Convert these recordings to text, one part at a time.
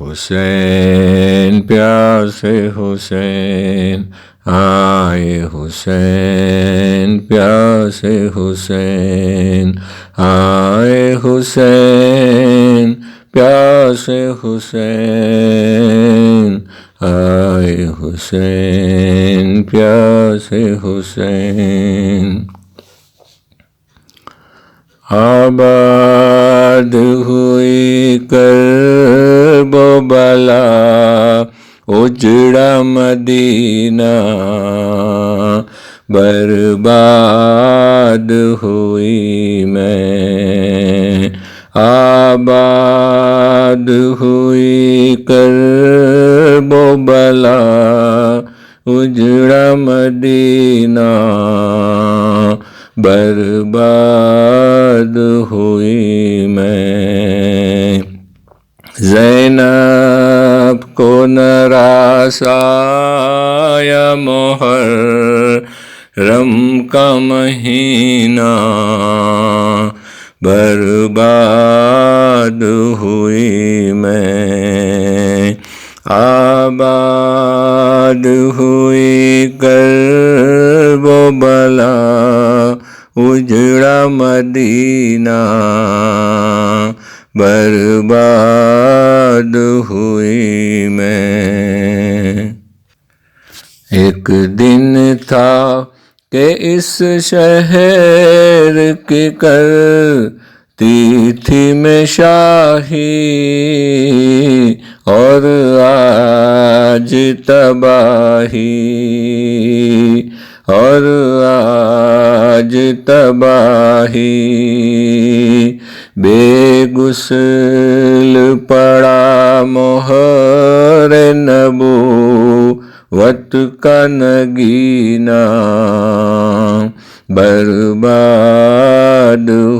حسین پیاسے حسین، آئے حسین پیاسے حسین، آئے حسین پیاسے حسین، آئے حسین پیاسے حسین۔ آباد ہوئی کرب و بلا، اجڑا مدینہ، برباد ہوئی میں۔ آباد ہوئی کرب و بلا، اجڑا مدینہ، برباد ہوئی میں۔ زینب کو نراس آیا محرم کا مہینہ، برباد ہوئی میں۔ آباد ہوئی کرب و بلا، اجڑا مدینہ، برباد ہوئی میں۔ ایک دن تھا کہ اس شہر کی کرتی تھی میں شاہی، اور آج تباہی، اور آج تباہی۔ بے غسل پڑا مہر نبوت کا نگینہ، برباد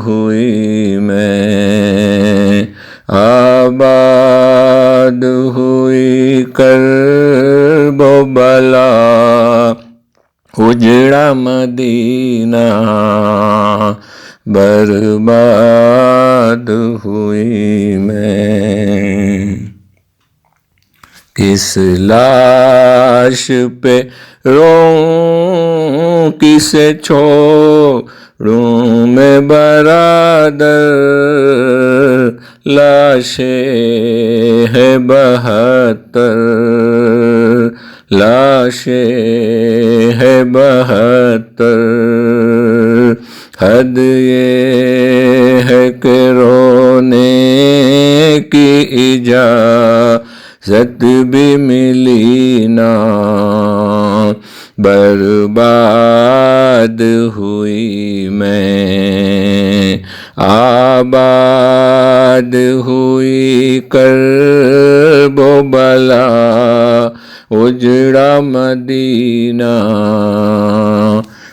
ہوئی میں۔ آباد ہوئی کرب و بلا، اجڑا مدینہ، برباد ہوئی میں۔ کس لاش پہ روؤں، کسے چھوڑوں میں برادر، لاشیں ہے 72، لاشیں ہے 72۔ حد یہ ہے کہ رونے کی اجازت بھی ملی نہ، برباد ہوئی میں۔ آباد ہوئی کرب و بلا، اجڑا مدینہ،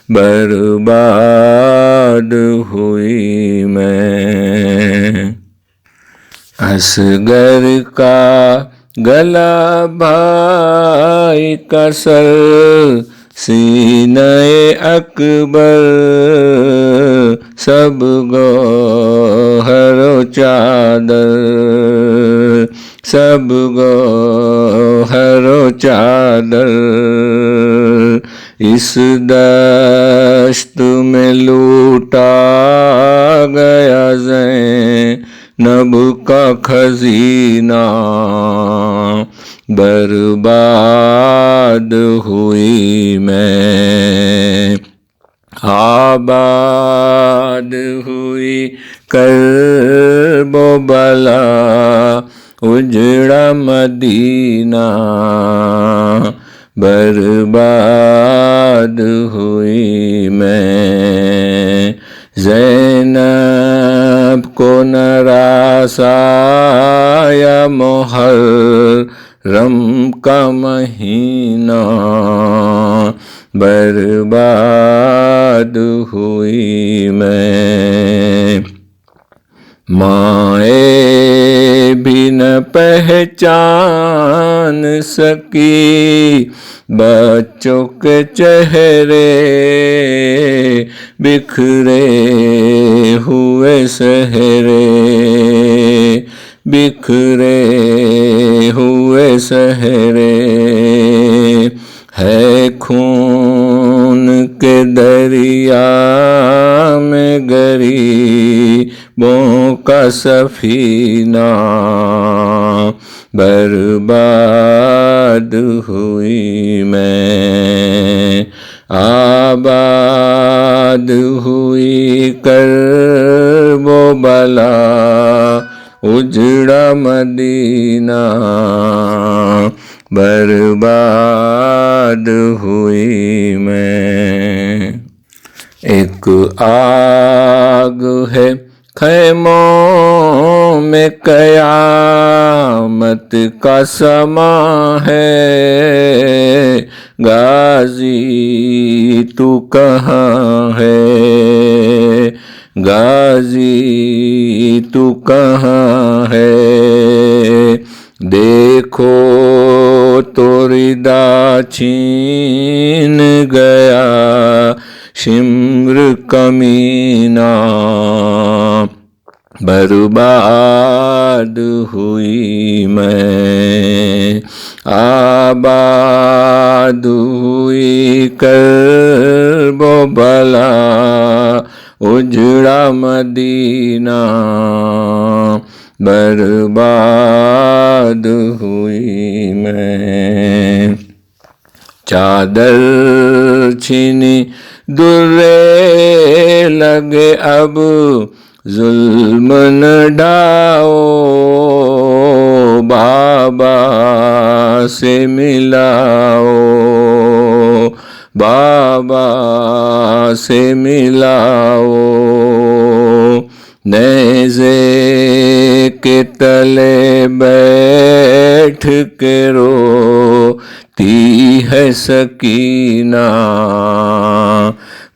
برباد ہوئی میں۔ اصغر کا گلا، بھائی کا سر، سینہ اکبر، سب گوہر و چادر، سب گوہر و چادر۔ اس دشت میں لوٹا گیا زینب کا خزینہ، برباد ہوئی میں۔ آباد ہوئی کرب و بلا، اجڑا مدینہ، برباد ہوئی میں۔ زینب کو نراس آیا محرم کا مہینہ، برباد ہوئی میں۔ مائیں بھی نہ پہچان سکی بچوں کے چہرے، بکھرے ہوئے سہرے، بکھرے ہوئے صحرے، ہے خون کے دریا میں غریبوں کا سفینہ، برباد ہوئی میں، آباد ہوئی کرب و بلا، اجڑا مدینہ، برباد ہوئی میں۔ ایک آگ ہے خیموں میں، قیامت کا سما ہے، غازی تو کہاں ہے، غازی تو کہاں ہے، دیکھو تو ردا چھین گیا شمر کمینہ، برباد ہوئی میں، آباد ہوئی کرب و بلا، اجڑا مدینہ، برباد ہوئی میں۔ چادر چھینی درے لگے، اب ظلم نہ ڈھاؤ، بابا سے ملاؤ، بابا سے ملاؤ، نیزے کے تلے بیٹھ کے روتی ہے سکینہ،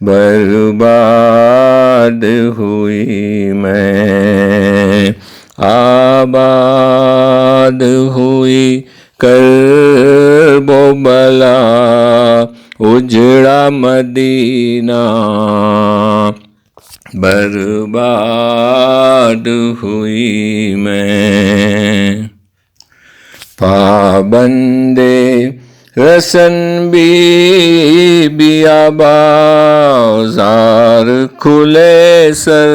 برباد ہوئی میں، آباد ہوئی کرب و بلا، اجڑا مدینہ، برباد ہوئی میں۔ پابندے رسن بی بیا بازار کھلے سر،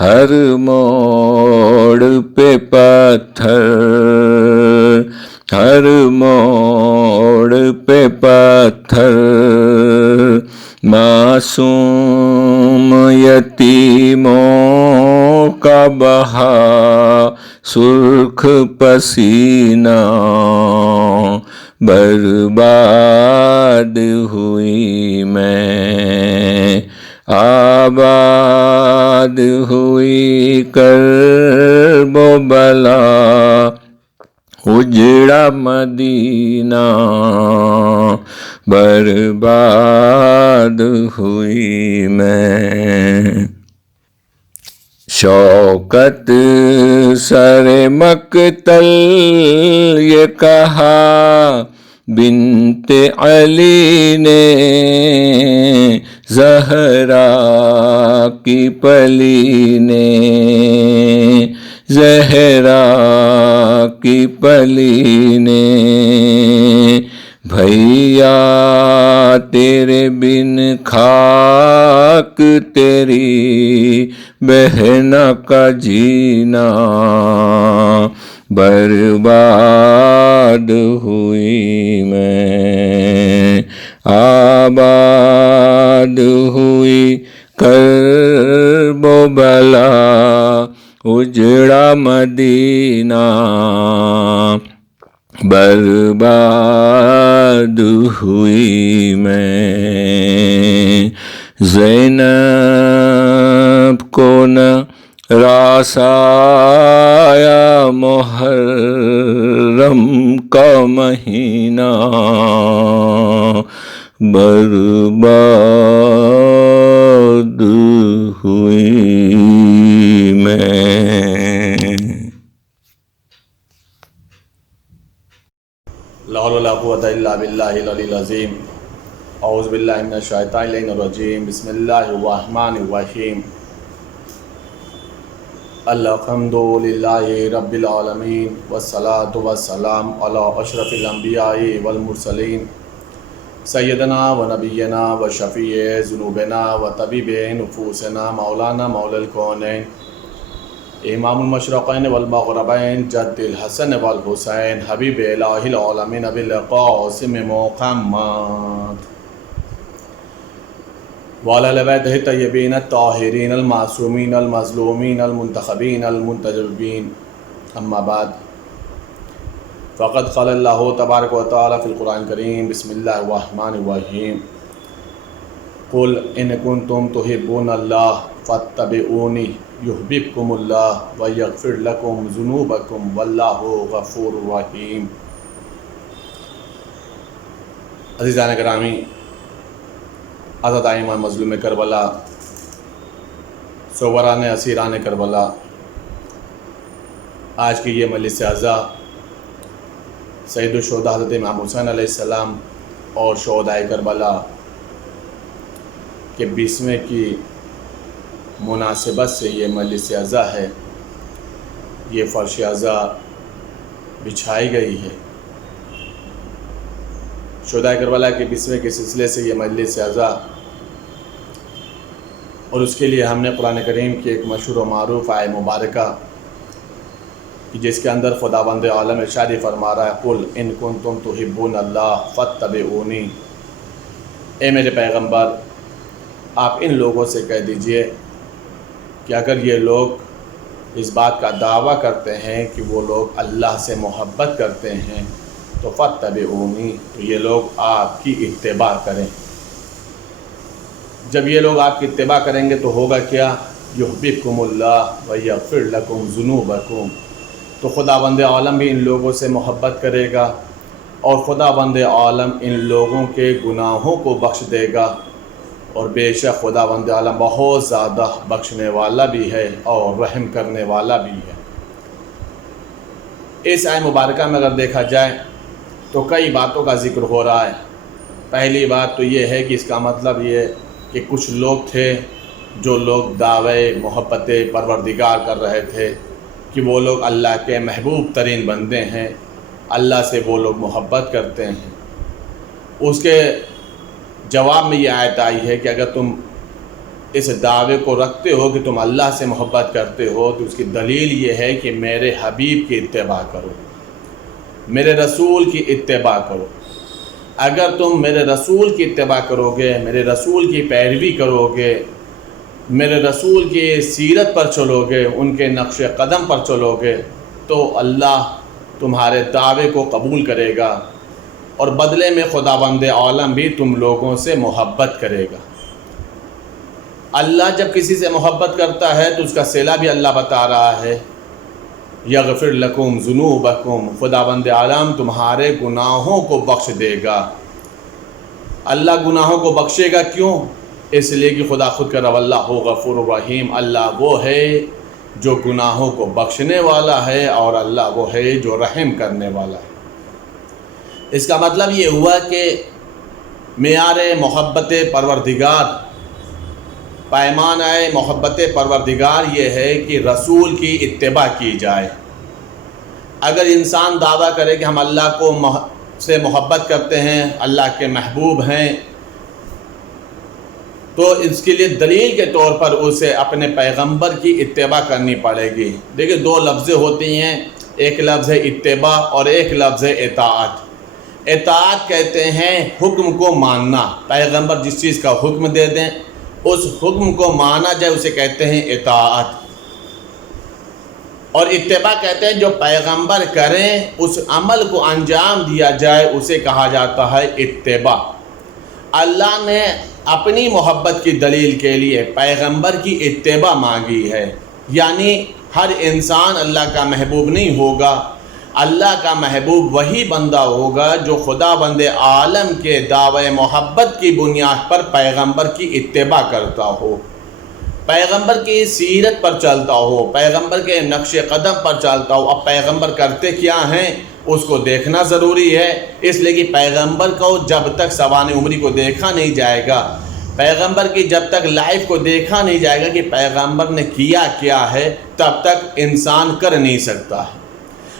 ہر موڑ پہ پتھر، ہر موڑ پہ پتھر، معصوم یتیموں کا بہا سرخ پسینہ، برباد ہوئی میں، آباد ہوئی کرب و بلا، اجڑا مدینہ، برباد ہوئی میں۔ شوکت سر مقتل یہ کہا بنت علی نے، زہرا کی پلی نے، زہرا کی پلی نے، بھیا تیرے بن خاک تیری بہنا کا جینا، برباد ہوئی میں، آباد ہوئی کرب و بلا، اجڑا مدینہ، برباد ہوئی میں۔ زینب کو نہ راس آیا محرم کا مہینہ، برباد ہوئی میں۔ لا حول ولا قوة الا باللہ العلی العظیم۔ اعوذ باللہ من الشیطان الرجیم۔ بسم اللہ الرحمن الرحیم۔ الحمد للہ رب العالمین والصلاة والسلام علی اشرف الانبیاء والمرسلین سیدنا و نبینا و شفیع ذنوبنا و طبیب نفوسنا مولانا مولا الکونین امام المشرقین والمغربین جد الحسن والحسین حبیب الہ العالمین ابی القاسم محمد وعلی آل بیتہ الطیبین الطاہرین المعصومین المظلومین المنتخبین المنتجبین اما بعد فقد قال اللہ تبارک و تعالی فی القرآن الکریم بسم اللہ الرحمن الرحیم قل ان کنتم تحبون اللہ فاتبعونی یحببکم اللہ ویغفر لکم ذنوبکم واللہ غفور رحیم۔ عزیزان گرامی، عزادائیں مظلوم کربلا، صوران اسیران کربلا، آج کی یہ مجلس عزا سید الشہداء حضرت امام حسین علیہ السلام اور شہدائے کربلا کے 20ویں کی مناسبت سے یہ مجلس عزا ہے، یہ فرش عزا بچھائی گئی ہے۔ شہدائے کربلا کے 20ویں کے سلسلے سے یہ مجلس عزا، اور اس کے لیے ہم نے قرآن کریم کی ایک مشہور و معروف آیت مبارکہ جس کے اندر خداوند عالم ارشاد فرما رہا ہے قل ان کنتم تحبون اللہ فاتبعونی، اے میرے پیغمبر آپ ان لوگوں سے کہہ دیجئے کہ اگر یہ لوگ اس بات کا دعویٰ کرتے ہیں کہ وہ لوگ اللہ سے محبت کرتے ہیں تو فاتبعونی، تو یہ لوگ آپ کی اتباع کریں۔ جب یہ لوگ آپ کی اتباع کریں گے تو ہوگا کیا؟ یحببکم اللہ ویغفر لکم ذنوبکم، تو خداوند عالم بھی ان لوگوں سے محبت کرے گا اور خداوند عالم ان لوگوں کے گناہوں کو بخش دے گا، اور بے شک خداوند عالم بہت زیادہ بخشنے والا بھی ہے اور رحم کرنے والا بھی ہے۔ اس آیت مبارکہ میں اگر دیکھا جائے تو کئی باتوں کا ذکر ہو رہا ہے۔ پہلی بات تو یہ ہے کہ اس کا مطلب یہ کہ کچھ لوگ تھے جو لوگ دعوے محبت پروردگار کر رہے تھے کہ وہ لوگ اللہ کے محبوب ترین بندے ہیں، اللہ سے وہ لوگ محبت کرتے ہیں۔ اس کے جواب میں یہ آیت آئی ہے کہ اگر تم اس دعوے کو رکھتے ہو کہ تم اللہ سے محبت کرتے ہو تو اس کی دلیل یہ ہے کہ میرے حبیب کی اتباع کرو، میرے رسول کی اتباع کرو۔ اگر تم میرے رسول کی اتباع کرو گے، میرے رسول کی پیروی کرو گے، میرے رسول کی سیرت پر چلو گے، ان کے نقش قدم پر چلو گے، تو اللہ تمہارے دعوے کو قبول کرے گا اور بدلے میں خداوند عالم بھی تم لوگوں سے محبت کرے گا۔ اللہ جب کسی سے محبت کرتا ہے تو اس کا صلہ بھی اللہ بتا رہا ہے، یغفر لکم ذنوبکم، خداوند عالم تمہارے گناہوں کو بخش دے گا۔ اللہ گناہوں کو بخشے گا کیوں؟ اس لیے کہ خدا خود کہہ رہا واللہ غفور الرحیم، اللہ وہ ہے جو گناہوں کو بخشنے والا ہے اور اللہ وہ ہے جو رحم کرنے والا ہے۔ اس کا مطلب یہ ہوا کہ معیار محبت پروردگار، پیمانہ محبت پروردگار یہ ہے کہ رسول کی اتباع کی جائے۔ اگر انسان دعویٰ کرے کہ ہم اللہ کو سے محبت کرتے ہیں، اللہ کے محبوب ہیں، تو اس کے لیے دلیل کے طور پر اسے اپنے پیغمبر کی اتباع کرنی پڑے گی۔ دیکھیں، دو لفظیں ہوتی ہیں، ایک لفظ ہے اتباع اور ایک لفظ ہے اطاعت۔ اطاعت کہتے ہیں حکم کو ماننا، پیغمبر جس چیز کا حکم دے دیں اس حکم کو مانا جائے اسے کہتے ہیں اطاعت، اور اتباع کہتے ہیں جو پیغمبر کریں اس عمل کو انجام دیا جائے اسے کہا جاتا ہے اتباع۔ اللہ نے اپنی محبت کی دلیل کے لیے پیغمبر کی اتباع مانگی ہے، یعنی ہر انسان اللہ کا محبوب نہیں ہوگا، اللہ کا محبوب وہی بندہ ہوگا جو خداوند عالم کے دعوے محبت کی بنیاد پر پیغمبر کی اتباع کرتا ہو، پیغمبر کی سیرت پر چلتا ہو، پیغمبر کے نقش قدم پر چلتا ہو۔ اب پیغمبر کرتے کیا ہیں اس کو دیکھنا ضروری ہے، اس لیے کہ پیغمبر کو جب تک سوانح عمری کو دیکھا نہیں جائے گا، پیغمبر کی جب تک لائف کو دیکھا نہیں جائے گا کہ پیغمبر نے کیا کیا ہے، تب تک انسان کر نہیں سکتا ہے۔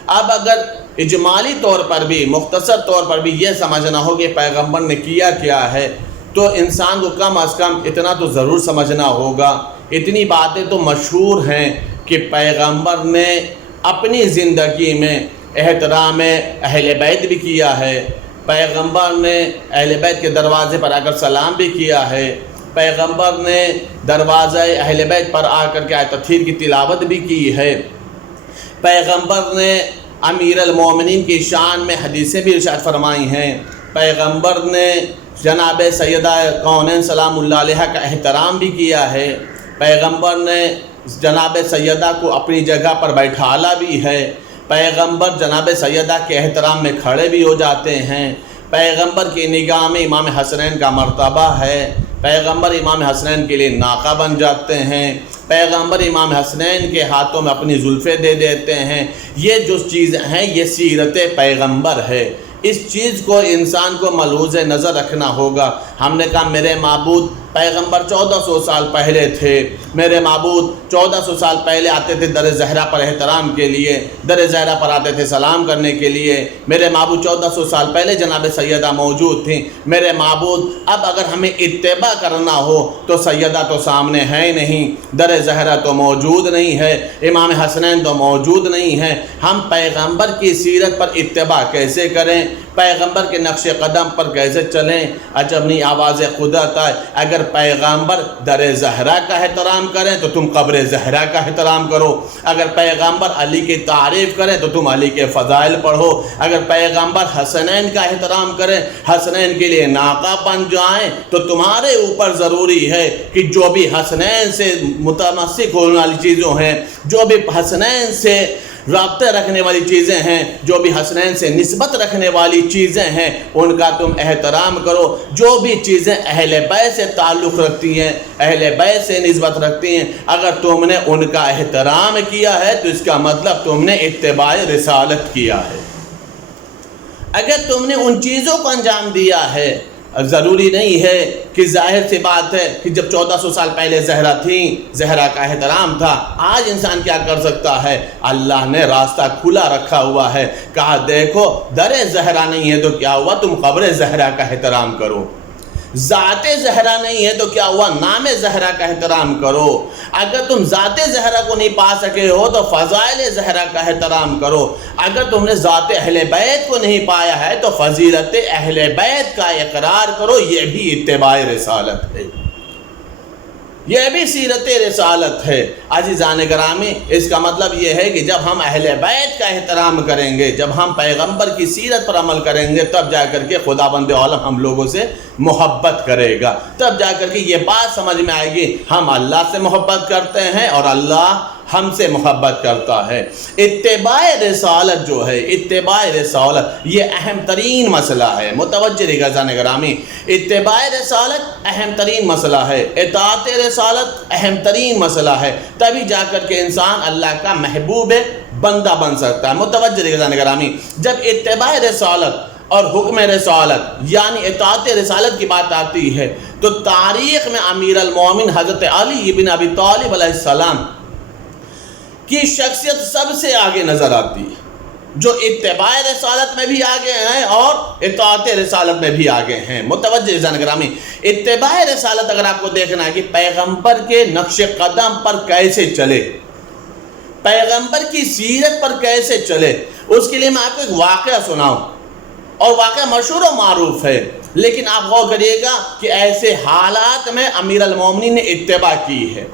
اب اگر اجمالی طور پر بھی، مختصر طور پر بھی یہ سمجھنا ہو کہ پیغمبر نے کیا کیا ہے، تو انسان کو کم از کم اتنا تو ضرور سمجھنا ہوگا، اتنی باتیں تو مشہور ہیں کہ پیغمبر نے اپنی زندگی میں احترام اہل بیت بھی کیا ہے، پیغمبر نے اہل بیت کے دروازے پر آ کر سلام بھی کیا ہے، پیغمبر نے دروازہ اہل بیت پر آ کر کے آیت تطہیر کی تلاوت بھی کی ہے، پیغمبر نے امیر المومنین کی شان میں حدیثیں بھی ارشاد فرمائی ہیں، پیغمبر نے جناب سیدہ کونین سلام اللہ علیہ کا احترام بھی کیا ہے، پیغمبر نے جناب سیدہ کو اپنی جگہ پر بیٹھالا بھی ہے، پیغمبر جناب سیدہ کے احترام میں کھڑے بھی ہو جاتے ہیں، پیغمبر کی نگاہ میں امام حسنین کا مرتبہ ہے، پیغمبر امام حسنین کے لیے ناقہ بن جاتے ہیں، پیغمبر امام حسنین کے ہاتھوں میں اپنی زلفیں دے دیتے ہیں۔ یہ جو چیزیں ہیں یہ سیرت پیغمبر ہے، اس چیز کو انسان کو ملحوظ نظر رکھنا ہوگا۔ ہم نے کہا میرے معبود پیغمبر 1400 سال پہلے تھے، میرے معبود 1400 سال پہلے آتے تھے در زہرا پر احترام کے لیے، در زہرا پر آتے تھے سلام کرنے کے لیے، میرے معبود 1400 سال پہلے جناب سیدہ موجود تھیں، میرے معبود اب اگر ہمیں اتباع کرنا ہو تو سیدہ تو سامنے ہے ہی نہیں، در زہرا تو موجود نہیں ہے، امام حسنین تو موجود نہیں ہے، ہم پیغمبر کی سیرت پر اتباع کیسے کریں، پیغمبر کے نقش قدم پر کیسے چلیں؟ عجب نہیں آواز قدرت ہے، اگر پیغمبر در زہرا کا احترام کریں تو تم قبر زہرا کا احترام کرو، اگر پیغمبر علی کی تعریف کریں تو تم علی کے فضائل پڑھو، اگر پیغمبر حسنین کا احترام کریں، حسنین کے لیے ناقہ بن جائیں، تو تمہارے اوپر ضروری ہے کہ جو بھی حسنین سے متمسک ہونے والی چیزوں ہیں، جو بھی حسنین سے رابطے رکھنے والی چیزیں ہیں، جو بھی حسنین سے نسبت رکھنے والی چیزیں ہیں، ان کا تم احترام کرو۔ جو بھی چیزیں اہل بیت سے تعلق رکھتی ہیں، اہل بیت سے نسبت رکھتی ہیں، اگر تم نے ان کا احترام کیا ہے تو اس کا مطلب تم نے اتباع رسالت کیا ہے۔ اگر تم نے ان چیزوں کو انجام دیا ہے، ضروری نہیں ہے کہ ظاہر سی بات ہے کہ جب 1400 سال پہلے زہرا تھیں، زہرا کا احترام تھا، آج انسان کیا کر سکتا ہے؟ اللہ نے راستہ کھلا رکھا ہوا ہے، کہا دیکھو در زہرا نہیں ہے تو کیا ہوا، تم قبر زہرا کا احترام کرو، ذات زہرا نہیں ہے تو کیا ہوا، نام زہرا کا احترام کرو، اگر تم ذات زہرا کو نہیں پا سکے ہو تو فضائل زہرا کا احترام کرو، اگر تم نے ذات اہل بیت کو نہیں پایا ہے تو فضیلت اہل بیت کا اقرار کرو، یہ بھی اتباع رسالت ہے، یہ بھی سیرت رسالت ہے۔ عزیزان گرامی، اس کا مطلب یہ ہے کہ جب ہم اہل بیت کا احترام کریں گے، جب ہم پیغمبر کی سیرت پر عمل کریں گے، تب جا کر کے خداوند عالم ہم لوگوں سے محبت کرے گا، تب جا کر کے یہ بات سمجھ میں آئے گی ہم اللہ سے محبت کرتے ہیں اور اللہ ہم سے محبت کرتا ہے۔ اتباع رسالت جو ہے، اتباع رسالت یہ اہم ترین مسئلہ ہے، متوجہ رہیے گا عزیزان گرامی، اتباع رسالت اہم ترین مسئلہ ہے، اطاعت رسالت اہم ترین مسئلہ ہے، تبھی جا کر کے انسان اللہ کا محبوب بندہ بن سکتا ہے۔ متوجہ رہیے گا عزیزان گرامی، جب اتباع رسالت اور حکم رسالت یعنی اطاعت رسالت کی بات آتی ہے تو تاریخ میں امیر المومن حضرت علی بن ابی طالب علیہ السلام کی شخصیت سب سے آگے نظر آتی ہے، جو اتباع رسالت میں بھی آگے ہیں اور اطاعت رسالت میں بھی آگے ہیں۔ متوجہ عزیزان گرامی، اتباع رسالت اگر آپ کو دیکھنا ہے کہ پیغمبر کے نقش قدم پر کیسے چلے، پیغمبر کی سیرت پر کیسے چلے، اس کے لیے میں آپ کو ایک واقعہ سناؤں، اور واقعہ مشہور و معروف ہے، لیکن آپ غور کریے گا کہ ایسے حالات میں امیر المومنین نے اتباع کی ہے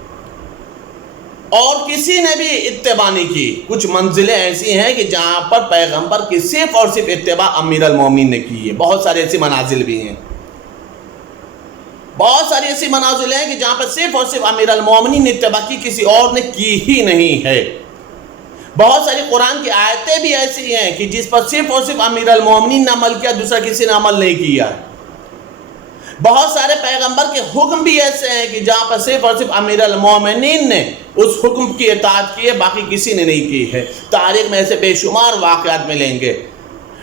اور کسی نے بھی اتباع نہیں کی۔ کچھ منزلیں ایسی ہیں کہ جہاں پر پیغمبر کی صرف اور صرف اتباع امیر المومنین نے کی ہے، بہت سارے ایسی منازل بھی ہیں، بہت ساری ایسی منازل ہیں کہ جہاں پر صرف اور صرف امیر المومنین نے اتباع کی، کسی اور نے کی ہی نہیں ہے۔ بہت ساری قرآن کی آیتیں بھی ایسی ہیں کہ جس پر صرف اور صرف امیر المومنین نے عمل کیا، دوسرا کسی نے عمل نہیں کیا۔ بہت سارے پیغمبر کے حکم بھی ایسے ہیں کہ جہاں پر صرف اور صرف امیر المومنین نے اس حکم کی اطاعت کی ہے، باقی کسی نے نہیں کی ہے۔ تاریخ میں ایسے بے شمار واقعات ملیں گے۔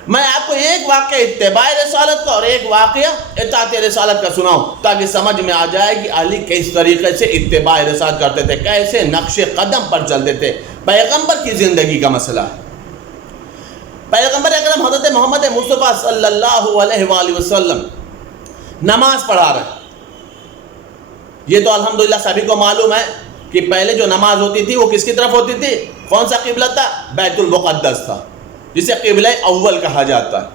میں آپ کو ایک واقعہ اتباع رسالت کا اور ایک واقعہ اطاعت رسالت کا سناؤں تاکہ سمجھ میں آ جائے کہ علی کس طریقے سے اتباع رسالت کرتے تھے، کیسے نقش قدم پر چلتے تھے۔ پیغمبر کی زندگی کا مسئلہ ہے۔ پیغمبر اکرم حضرت محمد مصطفیٰ صلی اللہ علیہ وآلہ وسلم نماز پڑھا رہے ہیں۔ یہ تو الحمدللہ سبھی کو معلوم ہے کہ پہلے جو نماز ہوتی تھی وہ کس کی طرف ہوتی تھی؟ کون سا قبلہ تھا؟ بیت المقدس تھا، جسے قبلہ اول کہا جاتا ہے۔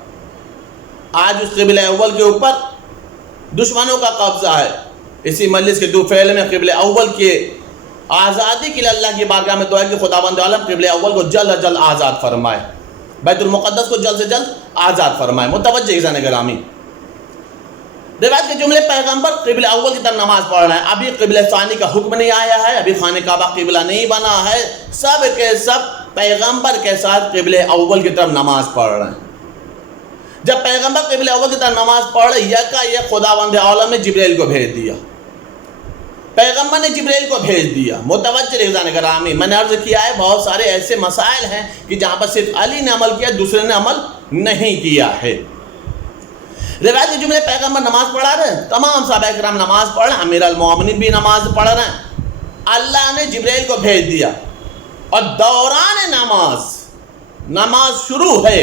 آج اس قبلہ اول کے اوپر دشمنوں کا قبضہ ہے۔ اسی مجلس کے دو فعل میں قبلہ اول کی آزادی کے لیے اللہ کی بارگاہ میں دعا ہے کہ خداوند عالم قبلہ اول کو جلد از جلد آزاد فرمائے، بیت المقدس کو جلد سے جلد آزاد فرمائے۔ متوجہ عزیزان گرامی، روایت کے جملے پیغمبر قبلہ اول کی طرف نماز پڑھ رہے ہیں۔ ابھی قبلہ ثانی کا حکم نہیں آیا ہے، ابھی خانہ کعبہ قبلہ نہیں بنا ہے، سب کے سب پیغمبر کے ساتھ قبلہ اول کی طرف نماز پڑھ رہے ہیں۔ جب پیغمبر قبلہ اول کی طرف نماز پڑھ رہے یکا یک خداوند عالم نے جبرائیل کو بھیج دیا، پیغمبر نے جبرائیل کو بھیج دیا۔ متوجہ عزیزان گرامی، میں نے عرض کیا ہے بہت سارے ایسے مسائل ہیں کہ جہاں پر صرف علی نے عمل کیا، دوسرے نے عمل نہیں کیا ہے۔ روایت کے جملے پیغمبر نماز پڑھا رہے ہیں، تمام صحابہ کرام نماز پڑھ رہے ہیں، امیر المومنین بھی نماز پڑھ رہے ہیں۔ اللہ نے جبرائیل کو بھیج دیا اور دوران نماز شروع ہے،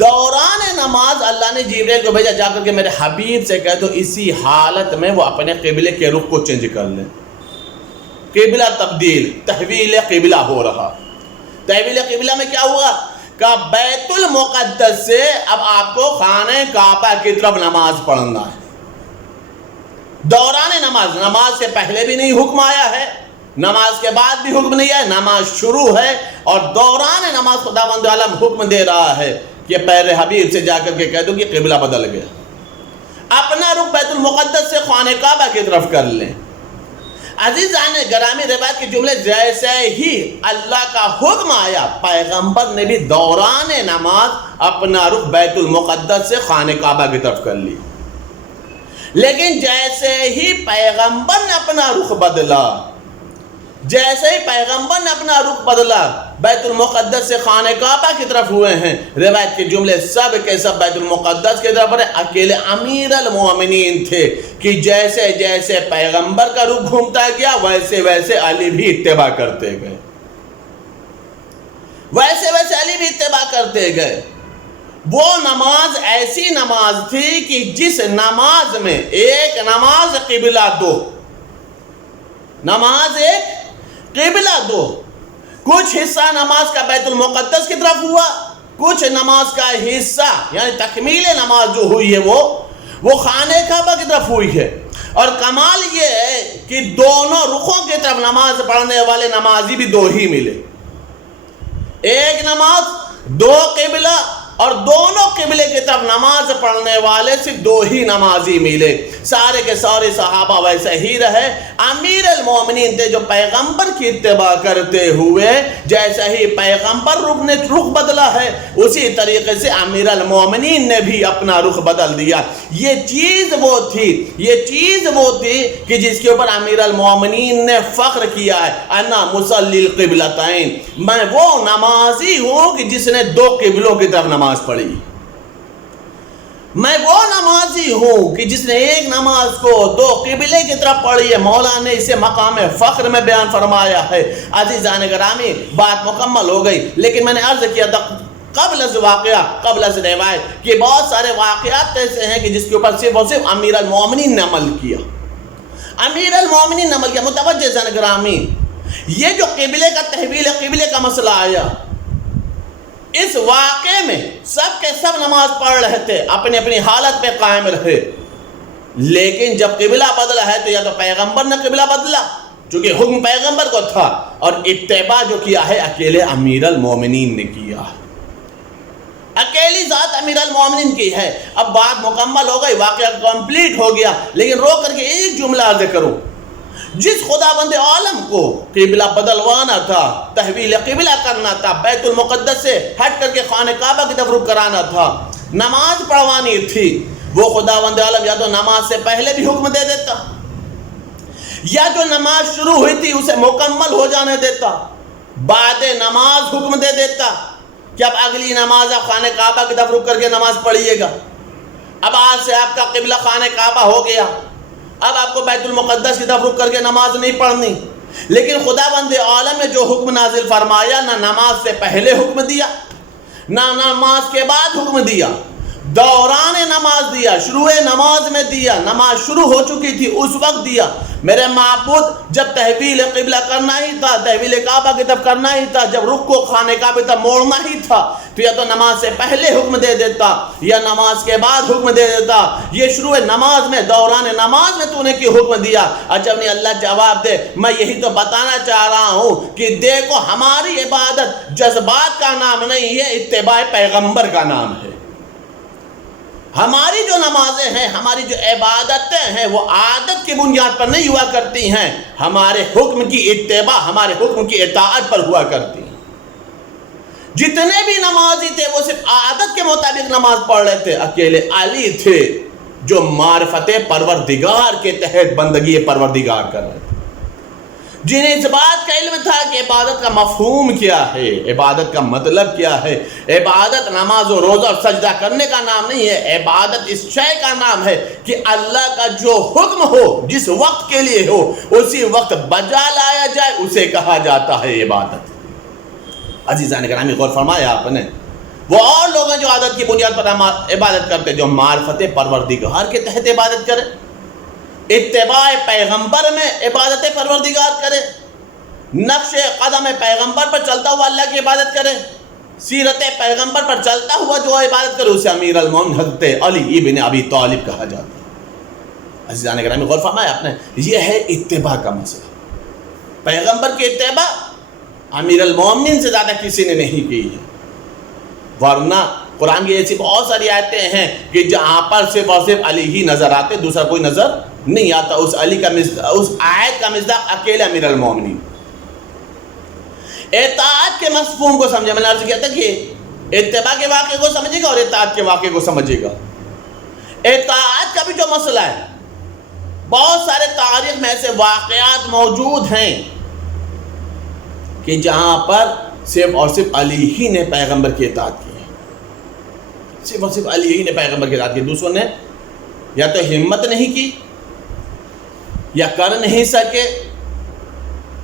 دوران نماز اللہ نے جبرائیل کو بھیجا، جا کر کے میرے حبیب سے کہہ دو اسی حالت میں وہ اپنے قبلے کے رخ کو چینج کر لیں۔ قبلہ تبدیل، تحویل قبلہ ہو رہا۔ تحویل قبلہ میں کیا ہوا کہ بیت المقدس سے اب آپ کو خانہ کعبہ کی طرف نماز پڑھنا ہے۔ دوران نماز سے پہلے بھی نہیں حکم آیا ہے، نماز کے بعد بھی حکم نہیں ہے، نماز شروع ہے اور دوران نماز خداوند عالم حکم دے رہا ہے کہ پیارے حبیب سے جا کر کے کہہ دو کہ قبلہ بدل گیا، اپنا رخ بیت المقدس سے خانہ کعبہ کی طرف کر لیں۔ عزیزان گرامی، روایت کے جملے جیسے ہی اللہ کا حکم آیا، پیغمبر نے بھی دوران نماز اپنا رخ بیت المقدس سے خانہ کعبہ کی طرف کر لی۔ لیکن جیسے ہی پیغمبر نے اپنا رخ بدلا، جیسے ہی پیغمبر نے اپنا رخ بدلا، بیت المقدس سے خانہ کعبہ کی طرف ہوئے ہیں۔ روایت کے جملے سب کے سب بیت المقدس کی طرف رہے، اکیلے امیر المومنین تھے کہ جیسے جیسے پیغمبر کا رخ گھومتا گیا ویسے ویسے علی بھی اتباع کرتے گئے، ویسے ویسے علی بھی اتباع کرتے گئے۔ وہ نماز ایسی نماز تھی کہ جس نماز میں ایک نماز قبلہ دو، نماز ایک قبلہ دو، کچھ حصہ نماز کا بیت المقدس کی طرف ہوا، کچھ نماز کا حصہ یعنی تکمیل نماز جو ہوئی ہے وہ خانہ کعبہ کی طرف ہوئی ہے۔ اور کمال یہ ہے کہ دونوں رخوں کی طرف نماز پڑھنے والے نمازی بھی دو ہی ملے، ایک نماز دو قبلہ، اور دونوں قبلے کی طرف نماز پڑھنے والے صرف دو ہی نمازی ملے۔ سارے کے سارے صحابہ ویسے ہی رہے، امیر المومنین تھے جو پیغمبر کی اتباع کرتے ہوئے جیسے ہی پیغمبر نے رخ بدلا ہے اسی طریقے سے امیر المومنین نے بھی اپنا رخ بدل دیا۔ یہ چیز وہ تھی کہ جس کے اوپر امیر المومنین نے فخر کیا ہے، انا مصلی القبلتین، میں وہ نمازی ہوں کہ جس نے دو قبلوں کی طرف نماز پڑھی، میں وہ نمازی ہوں کہ جس نے ایک نماز کو دو قبلے کی طرف پڑھی ہے۔ مولا نے اسے مقام فخر میں بیان فرمایا ہے۔ عزیزان گرامی، بات مکمل ہو گئی، لیکن میں نے عرض کیا تھا قبل از روایت کہ بہت سارے واقعات ایسے ہیں کہ جس کے اوپر صرف اور صرف امیر المومنین نے عمل کیا، امیر المومنین نے عمل کیا۔ متوجہ عزیزان گرامی، یہ جو قبلے کا تحویل قبلے کا مسئلہ آیا، اس واقعے میں سب کے سب نماز پڑھ رہے تھے، اپنی اپنی حالت پہ قائم رہے، لیکن جب قبلہ بدلا ہے تو یا تو پیغمبر نے قبلہ بدلا چونکہ حکم پیغمبر کو تھا، اور اتباع جو کیا ہے اکیلے امیر المومنین نے کیا، اکیلی ذات امیر المومنین کی ہے۔ اب بات مکمل ہو گئی، واقعہ کمپلیٹ ہو گیا، لیکن روک کر کے ایک جملہ عرض کروں، جس خداوند عالم کو قبلہ بدلوانا تھا، تحویل قبلہ کرنا تھا، بیت المقدس سے ہٹ کر کے خانہ کعبہ کی طرف رخ کرانا تھا، نماز پڑھوانی تھی، وہ خداوند عالم یا تو نماز سے پہلے بھی حکم دے دیتا، یا جو نماز شروع ہوئی تھی اسے مکمل ہو جانے دیتا، بعد نماز حکم دے دیتا، کہ اب اگلی نماز آپ خانہ کعبہ کی طرف رک کر کے نماز پڑھیے گا. اب آج سے آپ کا قبلہ خانہ کعبہ ہو گیا. اب آپ کو بیت المقدس کی طرف رک کر کے نماز نہیں پڑھنی. لیکن خداوند عالم نے جو حکم نازل فرمایا، نہ نماز سے پہلے حکم دیا، نہ نماز کے بعد حکم دیا، دوران نماز دیا، شروع نماز میں دیا، نماز شروع ہو چکی تھی اس وقت دیا. میرے معبود جب تحویل قبلہ کرنا ہی تھا، تحویل کعبہ کی طرف کرنا ہی تھا، جب رخ کو خانہ کعبہ کی طرف موڑنا ہی تھا، تو یا تو نماز سے پہلے حکم دے دیتا یا نماز کے بعد حکم دے دیتا. یہ شروع نماز میں، دوران نماز میں تو نے کی حکم دیا. جب نہیں اللہ جواب دے، میں یہی تو بتانا چاہ رہا ہوں کہ دیکھو ہماری عبادت جذبات کا نام نہیں ہے، اتباع پیغمبر کا نام ہے. ہماری جو نمازیں ہیں، ہماری جو عبادتیں ہیں، وہ عادت کی بنیاد پر نہیں ہوا کرتی ہیں، ہمارے حکم کی اتباع، ہمارے حکم کی اطاعت پر ہوا کرتی ہیں. جتنے بھی نمازی تھے وہ صرف عادت کے مطابق نماز پڑھ رہے تھے. اکیلے علی تھے جو معرفت پروردگار کے تحت بندگی پروردگار کر رہے تھے، جنہیں اس بات کا علم تھا کہ عبادت کا مفہوم کیا ہے، عبادت کا مطلب کیا ہے. عبادت نماز و روزہ اور سجدہ کرنے کا نام نہیں ہے. عبادت اس شے کا نام ہے کہ اللہ کا جو حکم ہو، جس وقت کے لیے ہو، اسی وقت بجا لایا جائے، اسے کہا جاتا ہے عبادت. عزیزان گرامی غور فرمایا آپ نے، وہ اور لوگ ہیں جو عادت کی بنیاد پر عبادت کرتے، جو معرفت پروردگار کے تحت عبادت کرے، اتباع پیغمبر میں عبادت پروردگار کرے، نقش قدم پیغمبر پر چلتا ہوا اللہ کی عبادت کرے، سیرت پیغمبر پر چلتا ہوا جو عبادت کرے، اسے امیر المومنین حضرت علی ابن ابی طالب کہا جاتا ہے. عزیزان گرامی غور فرمایا آپ نے، یہ ہے اتباع کا مسئلہ. پیغمبر کی اتباع امیر المومنین سے زیادہ کسی نے نہیں کی ہے. ورنہ قرآن کی ایسی بہت ساری آیتیں ہیں کہ جہاں پر صرف اور صرف علی ہی نظر آتے، دوسرا کوئی نظر نہیں آتا. اس آیت کا مصداق اکیلے امیر المومنین. اطاعت کے مفہوم کو سمجھے. میں نے عرض کیا تھا کہ اتباع کے واقعے کو سمجھے گا اور اطاعت کے واقعے کو سمجھے گا. اطاعت کا بھی جو مسئلہ ہے، بہت سارے تاریخ میں ایسے واقعات موجود ہیں کہ جہاں پر صرف اور صرف علی ہی نے پیغمبر کی اطاعت کی ہے. صرف اور صرف علی ہی نے پیغمبر کی اطاعت کی. دوسروں نے یا تو ہمت نہیں کی، یا کر نہیں سکے،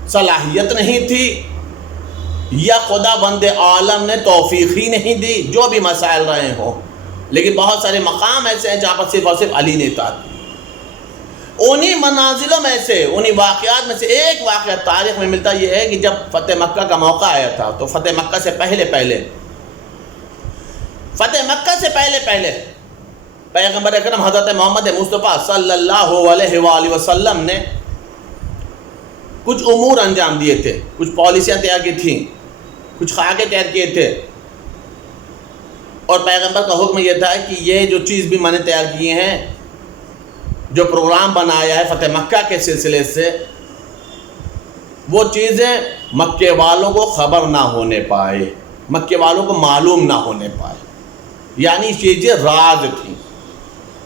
صلاحیت نہیں تھی، یا خدا بند عالم نے توفیق ہی نہیں دی، جو بھی مسائل رہے ہوں. لیکن بہت سارے مقام ایسے ہیں جہاں پر صرف اور صرف علی نے اطاعت کی. انہی منازلوں میں سے، انہی واقعات میں سے ایک واقعہ تاریخ میں ملتا یہ ہے کہ جب فتح مکہ کا موقع آیا تھا، تو فتح مکہ سے پہلے پیغمبر اکرم حضرت محمد مصطفیٰ صلی اللہ علیہ وآلہ وسلم نے کچھ امور انجام دیے تھے، کچھ پالیسیاں تیار کی تھیں، کچھ خاکے تیار کیے تھے. اور پیغمبر کا حکم یہ تھا کہ یہ جو چیز بھی میں نے تیار کیے ہیں، جو پروگرام بنایا ہے فتح مکہ کے سلسلے سے، وہ چیزیں مکے والوں کو خبر نہ ہونے پائے، مکے والوں کو معلوم نہ ہونے پائے. یعنی چیزیں راز تھیں،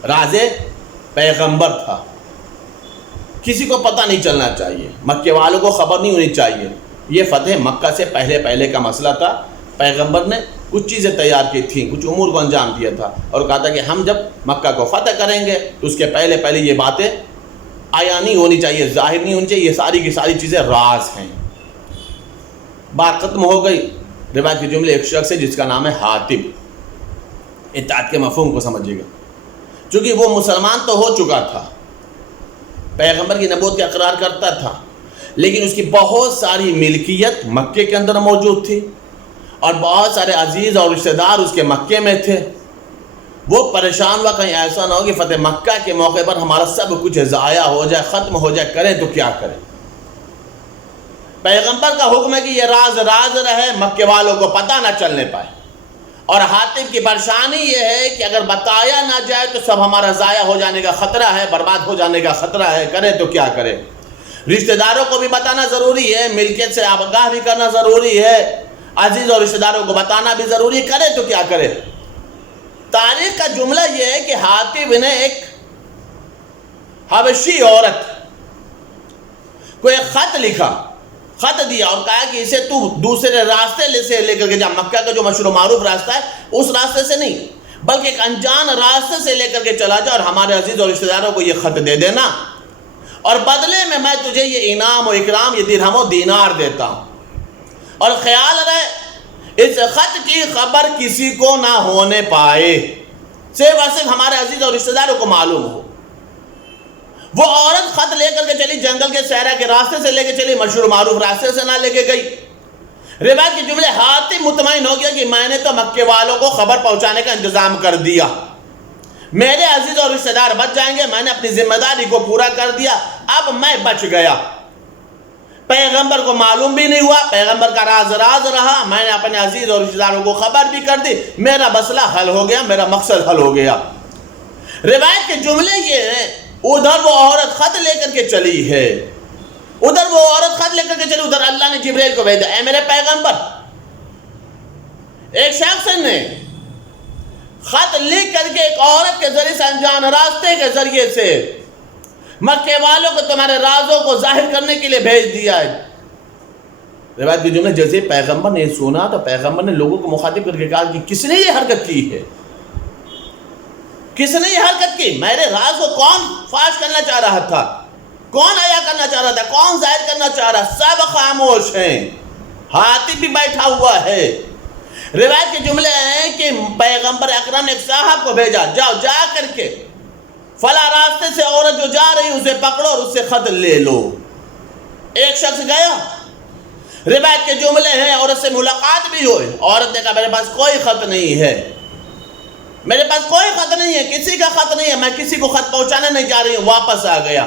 راز پیغمبر تھا، کسی کو پتہ نہیں چلنا چاہیے، مکے والوں کو خبر نہیں ہونی چاہیے. یہ فتح مکہ سے پہلے کا مسئلہ تھا. پیغمبر نے کچھ چیزیں تیار کی تھیں، کچھ امور کو انجام دیا تھا، اور کہا تھا کہ ہم جب مکہ کو فتح کریں گے تو اس کے پہلے یہ باتیں آیا نہیں ہونی چاہیے، ظاہر نہیں ہونی چاہیے. یہ ساری کی ساری چیزیں راز ہیں. بات ختم ہو گئی. روایت کے جملے ایک شخص ہے جس کا نام ہے حاتب. اطاعت کے مفہوم کو سمجھیے گا. چونکہ وہ مسلمان تو ہو چکا تھا، پیغمبر کی نبوت کا اقرار کرتا تھا، لیکن اس کی بہت ساری ملکیت مکے کے اندر موجود تھی، اور بہت سارے عزیز اور رشتہ دار اس کے مکے میں تھے. وہ پریشان ہوا کہیں ایسا نہ ہو کہ فتح مکہ کے موقع پر ہمارا سب کچھ ضائع ہو جائے، ختم ہو جائے، کریں تو کیا کریں. پیغمبر کا حکم ہے کہ یہ راز رہے، مکے والوں کو پتہ نہ چلنے پائے. اور حاتب کی پریشانی یہ ہے کہ اگر بتایا نہ جائے تو سب ہمارا ضائع ہو جانے کا خطرہ ہے، برباد ہو جانے کا خطرہ ہے، کریں تو کیا کریں. رشتہ داروں کو بھی بتانا ضروری ہے، ملکیت سے آگاہ بھی کرنا ضروری ہے، عزیز اور رشتہ داروں کو بتانا بھی ضروری ہے، کرے تو کیا کرے. تاریخ کا جملہ یہ ہے کہ حاتب نے ایک حبشی عورت کو ایک خط لکھا خط دیا اور کہا کہ اسے تو دوسرے راستے سے لے کر کے جا، مکہ کا جو مشہور و معروف راستہ ہے اس راستے سے نہیں بلکہ ایک انجان راستے سے لے کر کے چلا جا، اور ہمارے عزیز اور رشتہ داروں کو یہ خط دے دینا، اور بدلے میں تجھے یہ انعام و اکرام، یہ درہم و دینار دیتا ہوں، اور خیال رہے اس خط کی خبر کسی کو نہ ہونے پائے، صرف اور صرف ہمارے عزیز اور رشتہ داروں کو معلوم ہو۔ وہ عورت خط لے کر کے چلی، جنگل کے صحرا کے راستے سے لے کے چلی، مشہور معروف راستے سے نہ لے کے گئی۔ روایت کے جملے حاتم مطمئن ہو گیا کہ میں نے تو مکے والوں کو خبر پہنچانے کا انتظام کر دیا، میرے عزیز اور رشتہ دار بچ جائیں گے، میں نے اپنی ذمہ داری کو پورا کر دیا، اب میں بچ گیا۔ پیغمبر کو معلوم بھی نہیں ہوا، پیغمبر کا راز رہا، میں نے اپنے عزیز اور رشتہ داروں کو خبر بھی کر دی، میرا مسئلہ حل ہو گیا، میرا مقصد حل ہو گیا۔ روایت کے جملے یہ ہیں، ادھر وہ عورت خط لے کر کے چلی ہے، ادھر وہ عورت خط لے کر کے چلی، ادھر اللہ نے جبریل کو بھیجا، اے میرے پیغمبر، ایک شخص نے خط لکھ کر کے ایک عورت کے ذریعے سے، انجان راستے کے ذریعے سے مکے والوں کو تمہارے رازوں کو ظاہر کرنے کے لیے بھیج دیا ہے۔ روایت کے جملے جیسے پیغمبر نے سنا تو پیغمبر نے لوگوں کو مخاطب کر کے کہا کہ کس نے یہ حرکت کی ہے، کس نے یہ حرکت کی، میرے راز کو کون فاش کرنا چاہ رہا تھا، کون عیا کرنا چاہ رہا تھا، کون ظاہر کرنا چاہ رہا، سب خاموش ہیں، حاتم بھی بیٹھا ہوا ہے۔ روایت کے جملے ہیں کہ پیغمبر اکرم نے ایک صاحب کو بھیجا، جاؤ جا کر کے فلاں راستے سے عورت جو جا رہی اسے پکڑو اور اس سے خط لے لو۔ ایک شخص گیا، روایت کے جملے ہیں عورت سے ملاقات بھی ہوئی، عورت نے کہا میرے پاس کوئی خط نہیں ہے، میرے پاس کوئی خط نہیں ہے، کسی کا خط نہیں ہے، میں کسی کو خط پہنچانے نہیں جا رہی ہوں، واپس آ گیا۔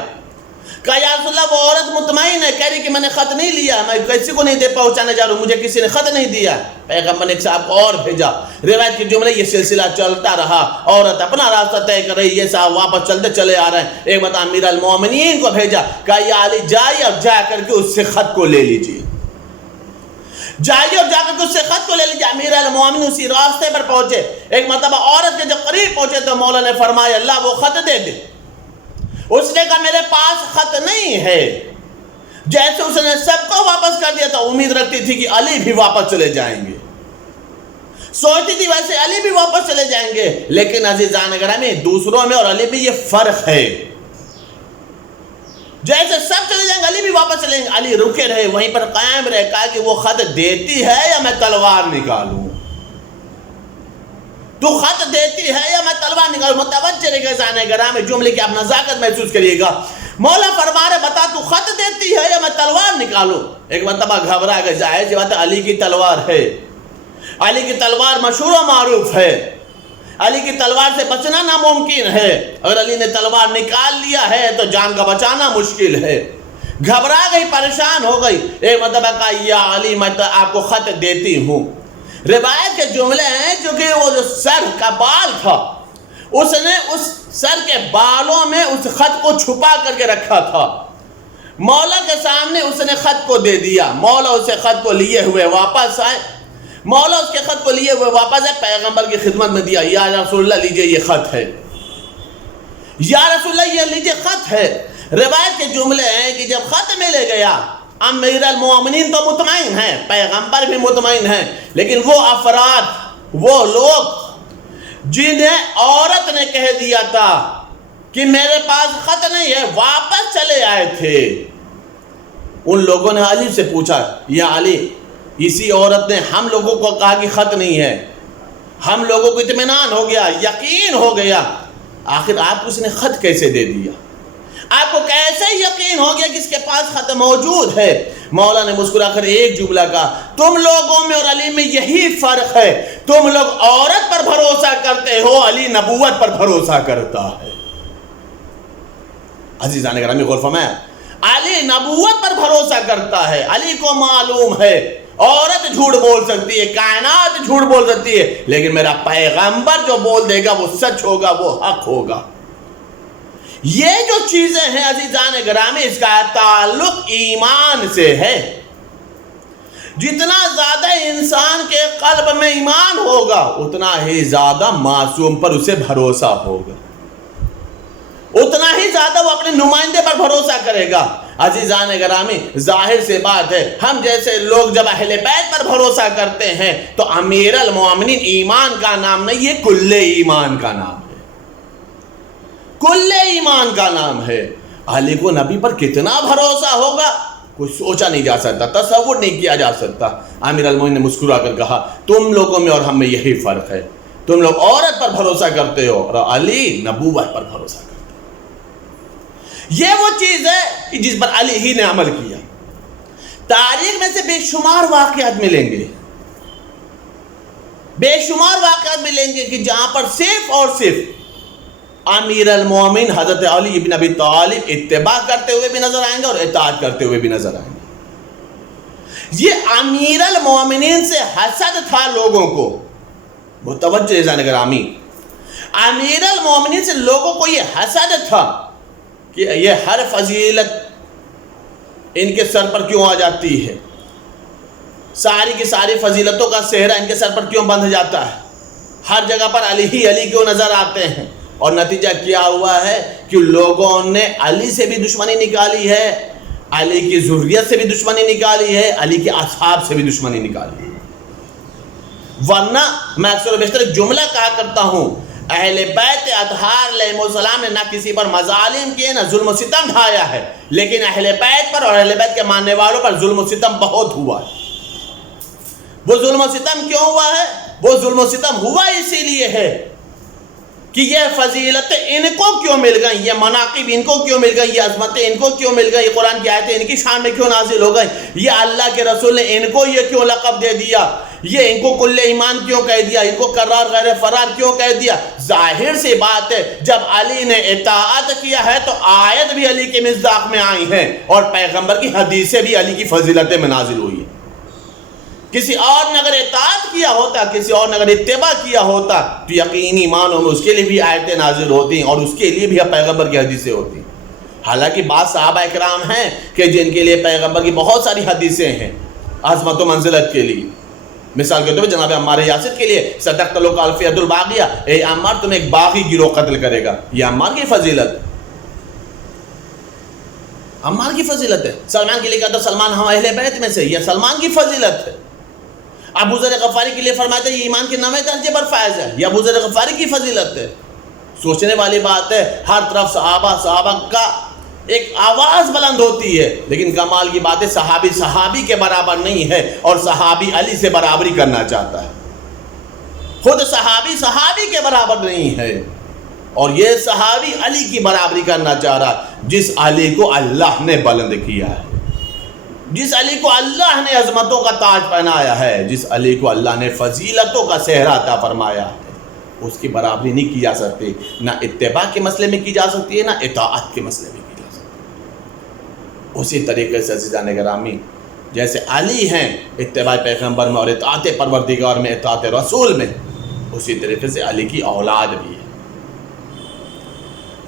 کہا یا رسول اللہ، وہ عورت مطمئن ہے، کہہ رہی کہ میں نے خط نہیں لیا، میں کسی کو نہیں دے پہنچانے جا رہا ہوں، مجھے کسی نے خط نہیں دیا۔ پیغمبر نے ایک صاحب کو اور بھیجا، روایت کے جملے یہ سلسلہ چلتا رہا، عورت اپنا راستہ طے کر رہی، یہ صاحب واپس چلتے چلے آ رہے ہیں۔ ایک مرتبہ امیر المومنین کو بھیجا، کہا یا علی جائیے اور جا کر کے اس سے خط کو لے لیجیے، جائیے اور جا کر کے اس سے خط کو لے لیجیے۔ امیر المومنین اسی راستے پر پہنچے، ایک مرتبہ عورت کے جب قریب پہنچے تو مولا نے فرمایا اللہ وہ خط دے دے۔ اس نے کہا میرے پاس خط نہیں ہے، جیسے اس نے سب کو واپس کر دیا تو امید رکھتی تھی کہ علی بھی واپس چلے جائیں گے، سوچتی تھی ویسے علی بھی واپس چلے جائیں گے، لیکن عزیزان گرامی دوسروں میں اور علی میں یہ فرق ہے، جیسے سب چلے جائیں گے علی بھی واپس چلیں گے، علی رکے رہے، وہیں پر قائم رہے، کہا کہ وہ خط دیتی ہے یا میں تلوار نکالوں، تو خط دیتی ہے یا میں تلوار نکالوں؟ متوجہ رہے گا عزیزان گرامی، جملے کی آپ نزاکت محسوس کریے گا۔ مولا فرما رہے بتا تو خط دیتی ہے یا میں تلوار نکالوں؟ ایک مرتبہ گھبرا گئے، ظاہر سی بات ہے علی کی تلوار ہے، علی کی تلوار مشہور و معروف ہے، علی کی تلوار سے بچنا ناممکن ہے، اگر علی نے تلوار نکال لیا ہے تو جان کا بچانا مشکل ہے۔ گھبرا گئی، پریشان ہو گئی، ایک مرتبہ کہا یا علی میں تو آپ کو خط دیتی ہوں۔ روایت کے جملے ہیں کیونکہ وہ جو سر کا بال تھا اس نے اس سر کے بالوں میں اس خط کو چھپا کر کے رکھا تھا، مولا کے سامنے اس نے خط کو دے دیا، مولا اسے خط کو لیے ہوئے واپس آئے، مولا اس کے خط کو لیے ہوئے واپس آئے، پیغمبر کی خدمت میں دیا، یا رسول اللہ لیجئے یہ خط ہے، یا رسول اللہ یہ لیجئے خط ہے۔ روایت کے جملے ہیں کہ جب خط ملے گیا، امیر المومنین تو مطمئن ہیں، پیغمبر بھی مطمئن ہیں، لیکن وہ افراد، وہ لوگ جنہیں عورت نے کہہ دیا تھا کہ میرے پاس خط نہیں ہے، واپس چلے آئے تھے، ان لوگوں نے علی سے پوچھا یا علی اسی عورت نے ہم لوگوں کو کہا کہ خط نہیں ہے، ہم لوگوں کو اطمینان ہو گیا، یقین ہو گیا، آخر آپ اس نے خط کیسے دے دیا، آپ کو کیسے یقین ہو گیا کہ اس کے پاس خط موجود ہے؟ مولا نے مسکرا کر ایک جملہ کہا، تم لوگوں میں اور علی میں یہی فرق ہے، تم لوگ عورت پر بھروسہ کرتے ہو، علی نبوت پر بھروسہ کرتا ہے۔ عزیزان گرامی غور فرمائیں، علی نبوت پر بھروسہ کرتا ہے، علی کو معلوم ہے عورت جھوٹ بول سکتی ہے، کائنات جھوٹ بول سکتی ہے، لیکن میرا پیغمبر جو بول دے گا وہ سچ ہوگا، وہ حق ہوگا۔ یہ جو چیزیں ہیں عزیزان گرامی، اس کا تعلق ایمان سے ہے، جتنا زیادہ انسان کے قلب میں ایمان ہوگا اتنا ہی زیادہ معصوم پر اسے بھروسہ ہوگا، اتنا ہی زیادہ وہ اپنے نمائندے پر بھروسہ کرے گا۔ عزیزان گرامی، ظاہر سے بات ہے ہم جیسے لوگ جب اہل بیت پر بھروسہ کرتے ہیں تو امیر المومنین ایمان کا نام نہیں، یہ کل ایمان کا نام ہے، کل ایمان کا نام ہے۔ علی کو نبی پر کتنا بھروسہ ہوگا کوئی سوچا نہیں جا سکتا، تصور نہیں کیا جا سکتا۔ امیر المومنین نے مسکرا کر کہا تم لوگوں میں اور ہم میں یہی فرق ہے، تم لوگ عورت پر بھروسہ کرتے ہو اور علی نبوت پر بھروسہ کرتے ہو۔ یہ وہ چیز ہے کہ جس پر علی ہی نے عمل کیا۔ تاریخ میں سے بے شمار واقعات ملیں گے، بے شمار واقعات ملیں گے کہ جہاں پر صرف اور صرف امیر المومنین حضرت علی بن ابی طالب اتباع کرتے ہوئے بھی نظر آئیں گے اور اطاعت کرتے ہوئے بھی نظر آئیں گے۔ یہ امیر المومنین سے حسد تھا لوگوں کو، متوجہ جان گرامی، امیر المومنین سے لوگوں کو یہ حسد تھا کہ یہ ہر فضیلت ان کے سر پر کیوں آ جاتی ہے، ساری کی ساری فضیلتوں کا صحرا ان کے سر پر کیوں بندھ جاتا ہے، ہر جگہ پر علی ہی علی کیوں نظر آتے ہیں۔ اور نتیجہ کیا ہوا ہے کہ لوگوں نے علی سے بھی دشمنی نکالی ہے، علی کی ذریت سے بھی دشمنی نکالی ہے، علی کے اصحاب سے بھی دشمنی نکالی ہے۔ ورنہ میں اکثر و بیشتر ایک جملہ کہا کرتا ہوں، اہل بیت اطہار علیہ السلام نے نہ کسی پر مظالم کیے نہ ظلم و ستم ڈھایا ہے، لیکن اہل بیت پر اور اہل بیت کے ماننے والوں پر ظلم و ستم بہت ہوا ہے۔ وہ ظلم و ستم کیوں ہوا ہے؟ وہ ظلم و ستم ہوا اسی لیے ہے کہ یہ فضیلتیں ان کو کیوں مل گئیں، یہ مناقب ان کو کیوں مل گئیں، یہ عظمتیں ان کو کیوں مل گئیں، یہ قرآن کی آیتیں ان کی شان میں کیوں نازل ہو گئیں، یہ اللہ کے رسول نے ان کو یہ کیوں لقب دے دیا، یہ ان کو کل ایمان کیوں کہہ دیا، ان کو قرار غیر فرار کیوں کہہ دیا۔ ظاہر سی بات ہے جب علی نے اطاعت کیا ہے تو آیت بھی علی کے مصداق میں آئی ہیں اور پیغمبر کی حدیثیں بھی علی کی فضیلتیں میں نازل ہوئی ہیں۔ کسی اور نے اگر اطاعت کیا ہوتا، کسی اور نے اگر اتباع کیا ہوتا تو یقینی معنوں میں اس کے لیے بھی آیتیں نازل ہوتی اور اس کے لیے بھی پیغمبر کی حدیثیں ہوتی۔ حالانکہ بعض صحابہ اکرام ہیں کہ جن کے لیے پیغمبر کی بہت ساری حدیثیں ہیں عظمت و منزلت کے لیے۔ مثال کے طور پر جناب عمار یاسر کے لیے صدقت لک الفیۃ الباغیہ، اے عمار تمہیں ایک باغی گروہ قتل کرے گا، یہ عمار کی فضیلت، عمار کی فضیلت ہے۔ سلمان کے لیے کہتا سلمان ہم اہل بیت میں سے، یہ سلمان کی فضیلت ہے۔ ابو ذر غفاری کے لیے فرماتا ہے یہ ایمان کے 9ویں درجے پر فائز ہے، یہ ابو ذر غفاری کی فضیلت ہے۔ سوچنے والی بات ہے، ہر طرف صحابہ کا ایک آواز بلند ہوتی ہے، لیکن کمال کی بات ہے صحابی کے برابر نہیں ہے، اور صحابی علی سے برابری کرنا چاہتا ہے۔ خود صحابی کے برابر نہیں ہے، اور یہ صحابی علی کی برابری کرنا چاہ رہا، جس علی کو اللہ نے بلند کیا ہے، جس علی کو اللہ نے عظمتوں کا تاج پہنایا ہے، جس علی کو اللہ نے فضیلتوں کا صحرا عطا فرمایا ہے، اس کی برابری نہیں کی جا سکتی، نہ اتباع کے مسئلے میں کی جا سکتی ہے، نہ اطاعت کے مسئلے میں کی جا سکتی ہے۔ اسی طریقے سے عزیزان گرامی، جیسے علی ہیں اتباع پیغمبر میں اور اطاعت پروردگار میں، اطاعت رسول میں، اسی طریقے سے علی کی اولاد بھی ہے۔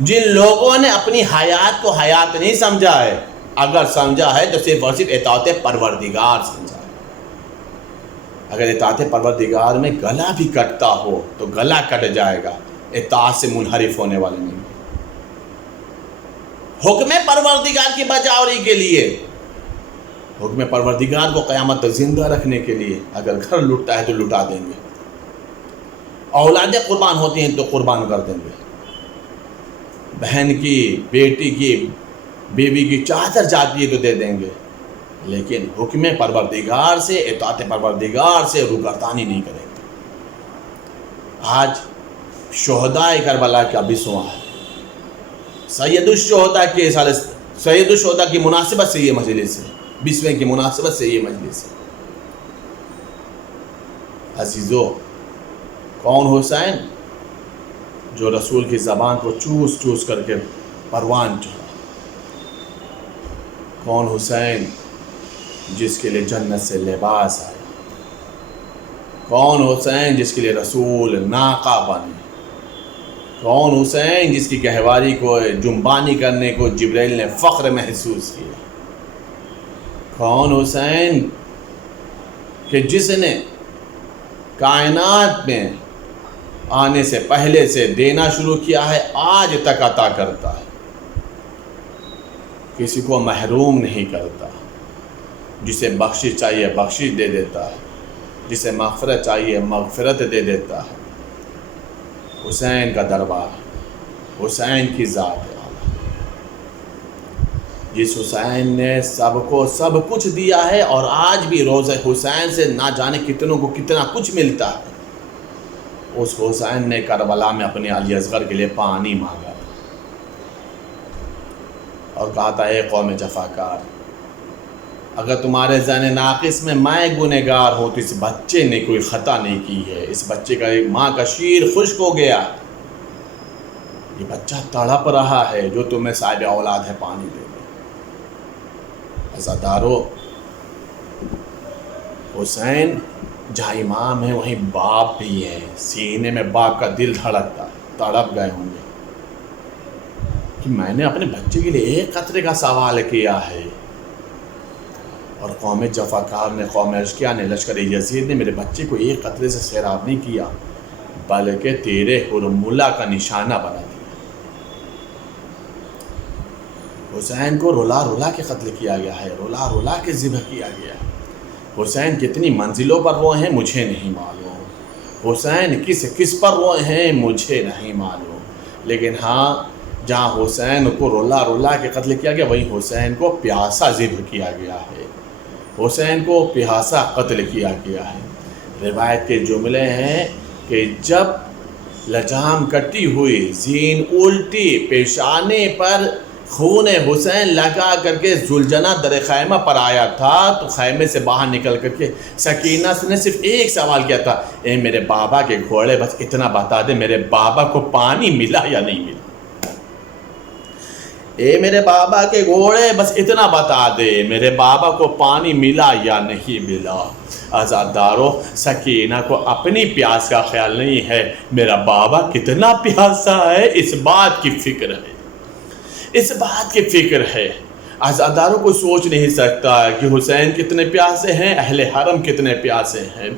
جن لوگوں نے اپنی حیات کو حیات نہیں سمجھا ہے، اگر سمجھا ہے تو صرف اور صرف اطاعت پروردگار سمجھا ہے۔ اگر اطاعت پروردگار میں گلا بھی کٹتا ہو تو گلا کٹ جائے گا، اطاعت سے منحرف ہونے والے نہیں۔ حکم پروردگار کی بجاوری کے لیے، حکم پروردگار کو قیامت تک زندہ رکھنے کے لیے اگر گھر لٹتا ہے تو لٹا دیں گے، اولادیں قربان ہوتی ہیں تو قربان کر دیں گے، بہن کی، بیٹی کی، بیوی کی چادر جاتی ہے تو دے دیں گے، لیکن حکم پروردگار سے، اطاعت پروردگار سے روگردانی نہیں کریں گے۔ آج شہداء کربلا کا 20واں ہے، سید الشہداء کی مناسبت سے یہ مجلس ہے، 20ویں کی مناسبت سے یہ مجلس ہے۔ عزیزو، کون حسین جو رسول کی زبان کو چوس چوس کر کے پروان چڑھا؟ کون حسین جس کے لیے جنت سے لباس آیا؟ کون حسین جس کے لیے رسول ناقہ بنے؟ کون حسین جس کی گہواری کو جنبانی کرنے کو جبرائیل نے فخر محسوس کیا؟ کون حسین کہ جس نے کائنات میں آنے سے پہلے سے دینا شروع کیا ہے، آج تک عطا کرتا ہے؟ کسی کو محروم نہیں کرتا، جسے بخشش چاہیے بخشش دے دیتا ہے، جسے مغفرت چاہیے مغفرت دے دیتا ہے۔ حسین کا دربار، حسین کی ذات ہے، جس حسین نے سب کو سب کچھ دیا ہے، اور آج بھی روزہ حسین سے نہ جانے کتنوں کو کتنا کچھ ملتا ہے۔ اس حسین نے کربلا میں اپنے علی اصغر کے لیے پانی مانگا اور کہا تھا اے قوم جفاکار، اگر تمہارے ذہن ناقص میں میں گنہگار ہوں تو اس بچے نے کوئی خطا نہیں کی ہے، اس بچے کا ماں کا شیر خشک ہو گیا، یہ بچہ تڑپ رہا ہے، جو تمہیں صاحب اولاد ہے پانی دے دے۔ عزادارو، حسین جہاں امام ہے وہیں باپ بھی ہیں، سینے میں باپ کا دل دھڑکتا، تڑپ گئے ہوں گے کہ میں نے اپنے بچے کے لیے ایک قطرے کا سوال کیا ہے، اور قوم جفاکار نے، قوم اشقیاء نے، لشکر یزید نے میرے بچے کو ایک قطرے سے سیراب نہیں کیا، بلکہ تیرے حرملہ کا نشانہ بنا دیا۔ حسین کو رلا رلا کے قتل کیا گیا ہے، رلا رلا کے ذبح کیا گیا ہے۔ حسین کتنی منزلوں پر روئے ہیں مجھے نہیں معلوم، حسین کس پر روئے ہیں مجھے نہیں معلوم، لیکن ہاں جہاں حسین کو رلا رلا کے قتل کیا گیا وہیں حسین کو پیاسا ذبح کیا گیا ہے، حسین کو پیاسا قتل کیا گیا ہے۔ روایت کے جملے ہیں کہ جب لجام کٹی ہوئی، زین الٹی، پیشانے پر خون حسین لگا کر کے ذوالجناح در خیمہ پر آیا تھا، تو خیمے سے باہر نکل کر کے سکینہ نے صرف ایک سوال کیا تھا، اے میرے بابا کے گھوڑے بس اتنا بتا دے میرے بابا کو پانی ملا یا نہیں ملا، اے میرے بابا کے گھوڑے بس اتنا بتا دے میرے بابا کو پانی ملا یا نہیں ملا۔ عزادارو، سکینہ کو اپنی پیاس کا خیال نہیں ہے، میرا بابا کتنا پیاسا ہے اس بات کی فکر ہے، اس بات کی فکر ہے۔ عزاداروں کو سوچ نہیں سکتا کہ حسین کتنے پیاسے ہیں، اہل حرم کتنے پیاسے ہیں۔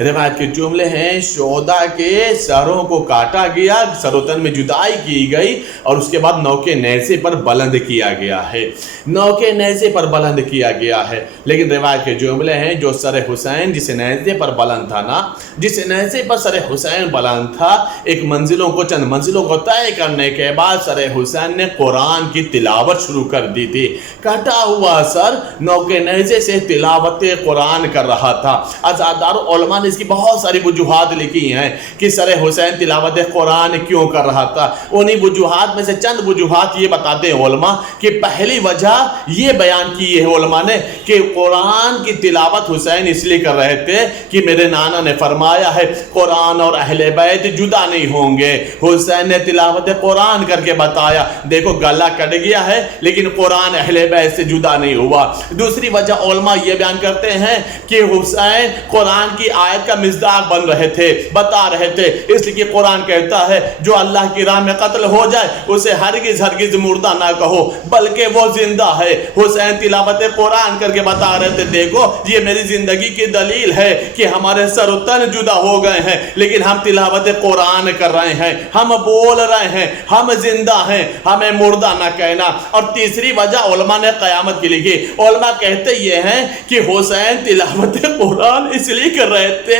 روایت کے جملے ہیں شہداء کے سروں کو کاٹا گیا، سر و تن میں جدائی کی گئی، اور اس کے بعد نوکے نیزے پر بلند کیا گیا ہے، نوکے نیزے پر بلند کیا گیا ہے۔ لیکن روایت کے جملے ہیں جو سر حسین جس نیزے پر بلند تھا نا، جس نیزے پر سر حسین بلند تھا، ایک چند منزلوں کو طے کرنے کے بعد سر حسین نے قرآن کی تلاوت شروع کر دی تھی، کٹا ہوا سر نوکے نیزے سے تلاوت قرآن کر رہا تھا۔ عزادار علماء نے اس کی بہت ساری وجوہات لکھی ہیں کہ سر حسین تلاوت قرآن کیوں کر رہا تھا۔ انہی وجوہات میں سے چند وجوہات یہ بتاتے ہیں علماء کہ پہلی وجہ یہ بیان کی ہے علماء نے کہ قرآن کی تلاوت حسین اس لیے کر رہے تھے کہ میرے نانا نے فرمایا ہے قرآن اور اہل بیت جدا نہیں ہوں گے۔ حسین نے تلاوت قرآن کر کے بتایا دیکھو گلا کٹ گیا ہے لیکن قرآن اہل بیت سے جدا نہیں ہوا۔ دوسری وجہ علماء یہ بیان کرتے ہیں کہ حسین قرآن کی آیت کا مصداق بن رہے تھے، بتا رہے تھے، اس لیے کہ قرآن کہتا ہے جو اللہ کی راہ میں قتل ہو جائے اسے ہرگز ہرگز مردہ نہ کہو بلکہ وہ زندہ ہے۔ حسین تلاوت قرآن کر کے بتا رہے تھے دیکھو یہ میری زندگی کی دلیل ہے کہ ہمارے سر و تن جدا ہو گئے ہیں لیکن ہم تلاوت قرآن کر رہے ہیں، ہم بول رہے ہیں، ہم زندہ ہیں، ہمیں مردہ نہ کہنا۔ اور تیسری وجہ علماء نے قیامت کی لکھی، علماء کہتے یہ ہیں کہ حسین تلاوت قرآن اس لیے کر رہے تھے،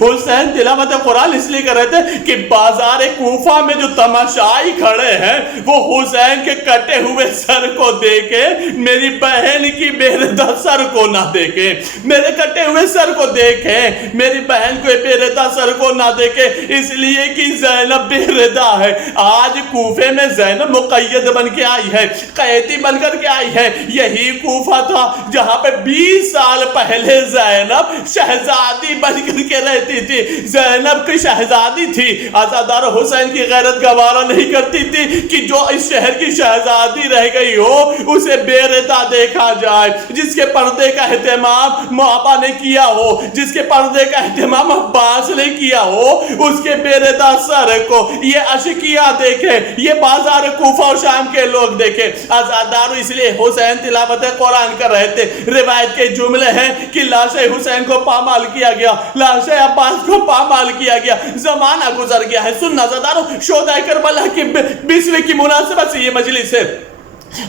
حسین تلاوت قرآن اس لیے کر رہے تھے کہ بازار کوفہ میں جو تماشائی کھڑے ہیں وہ حسین کے کٹے ہوئے سر کو دیکھے، میری بہن کی بے ردا سر کو نہ دیکھے، میرے کٹے ہوئے سر کو دیکھے، میری بہن کو بے ردا سر کو نہ دیکھے، اس لیے کہ زینب بے ردا ہے۔ آج کوفے میں زینب مقید بن کے آئی ہے، قیدی بن کر کے آئی ہے۔ یہی کوفہ تھا جہاں پہ 20 سال پہلے زینب شہزادی بن کر کے رہتی تھی، زینب کی شہزادی تھی۔ عزادار حسین کی غیرت گوارا نہیں کرتی تھی کہ جو اس شہر کی شہزادی رہ گئی ہو اسے بے ردا دیکھا جائے، جس کے پردے کا اہتمام محبا نے کیا ہو، جس کے پردے کا اہتمام عباس نے کیا ہو، اس کے بے ردا سر کو یہ اشقیاء دیکھے، یہ بازار کوفہ اور شام کے لوگ دیکھے۔ عزادارو اس لیے حسین تلاوت قرآن کر رہے تھے۔ روایت کے جملے ہیں کہ لاش حسین کو پامال کیا گیا، لاش عباس کو پامال کیا گیا، زمانہ گزر گیا ہے۔ سننا عزادارو شہدائے کربلا کی 20ویں کی مناسبت سے یہ مجلس ہے،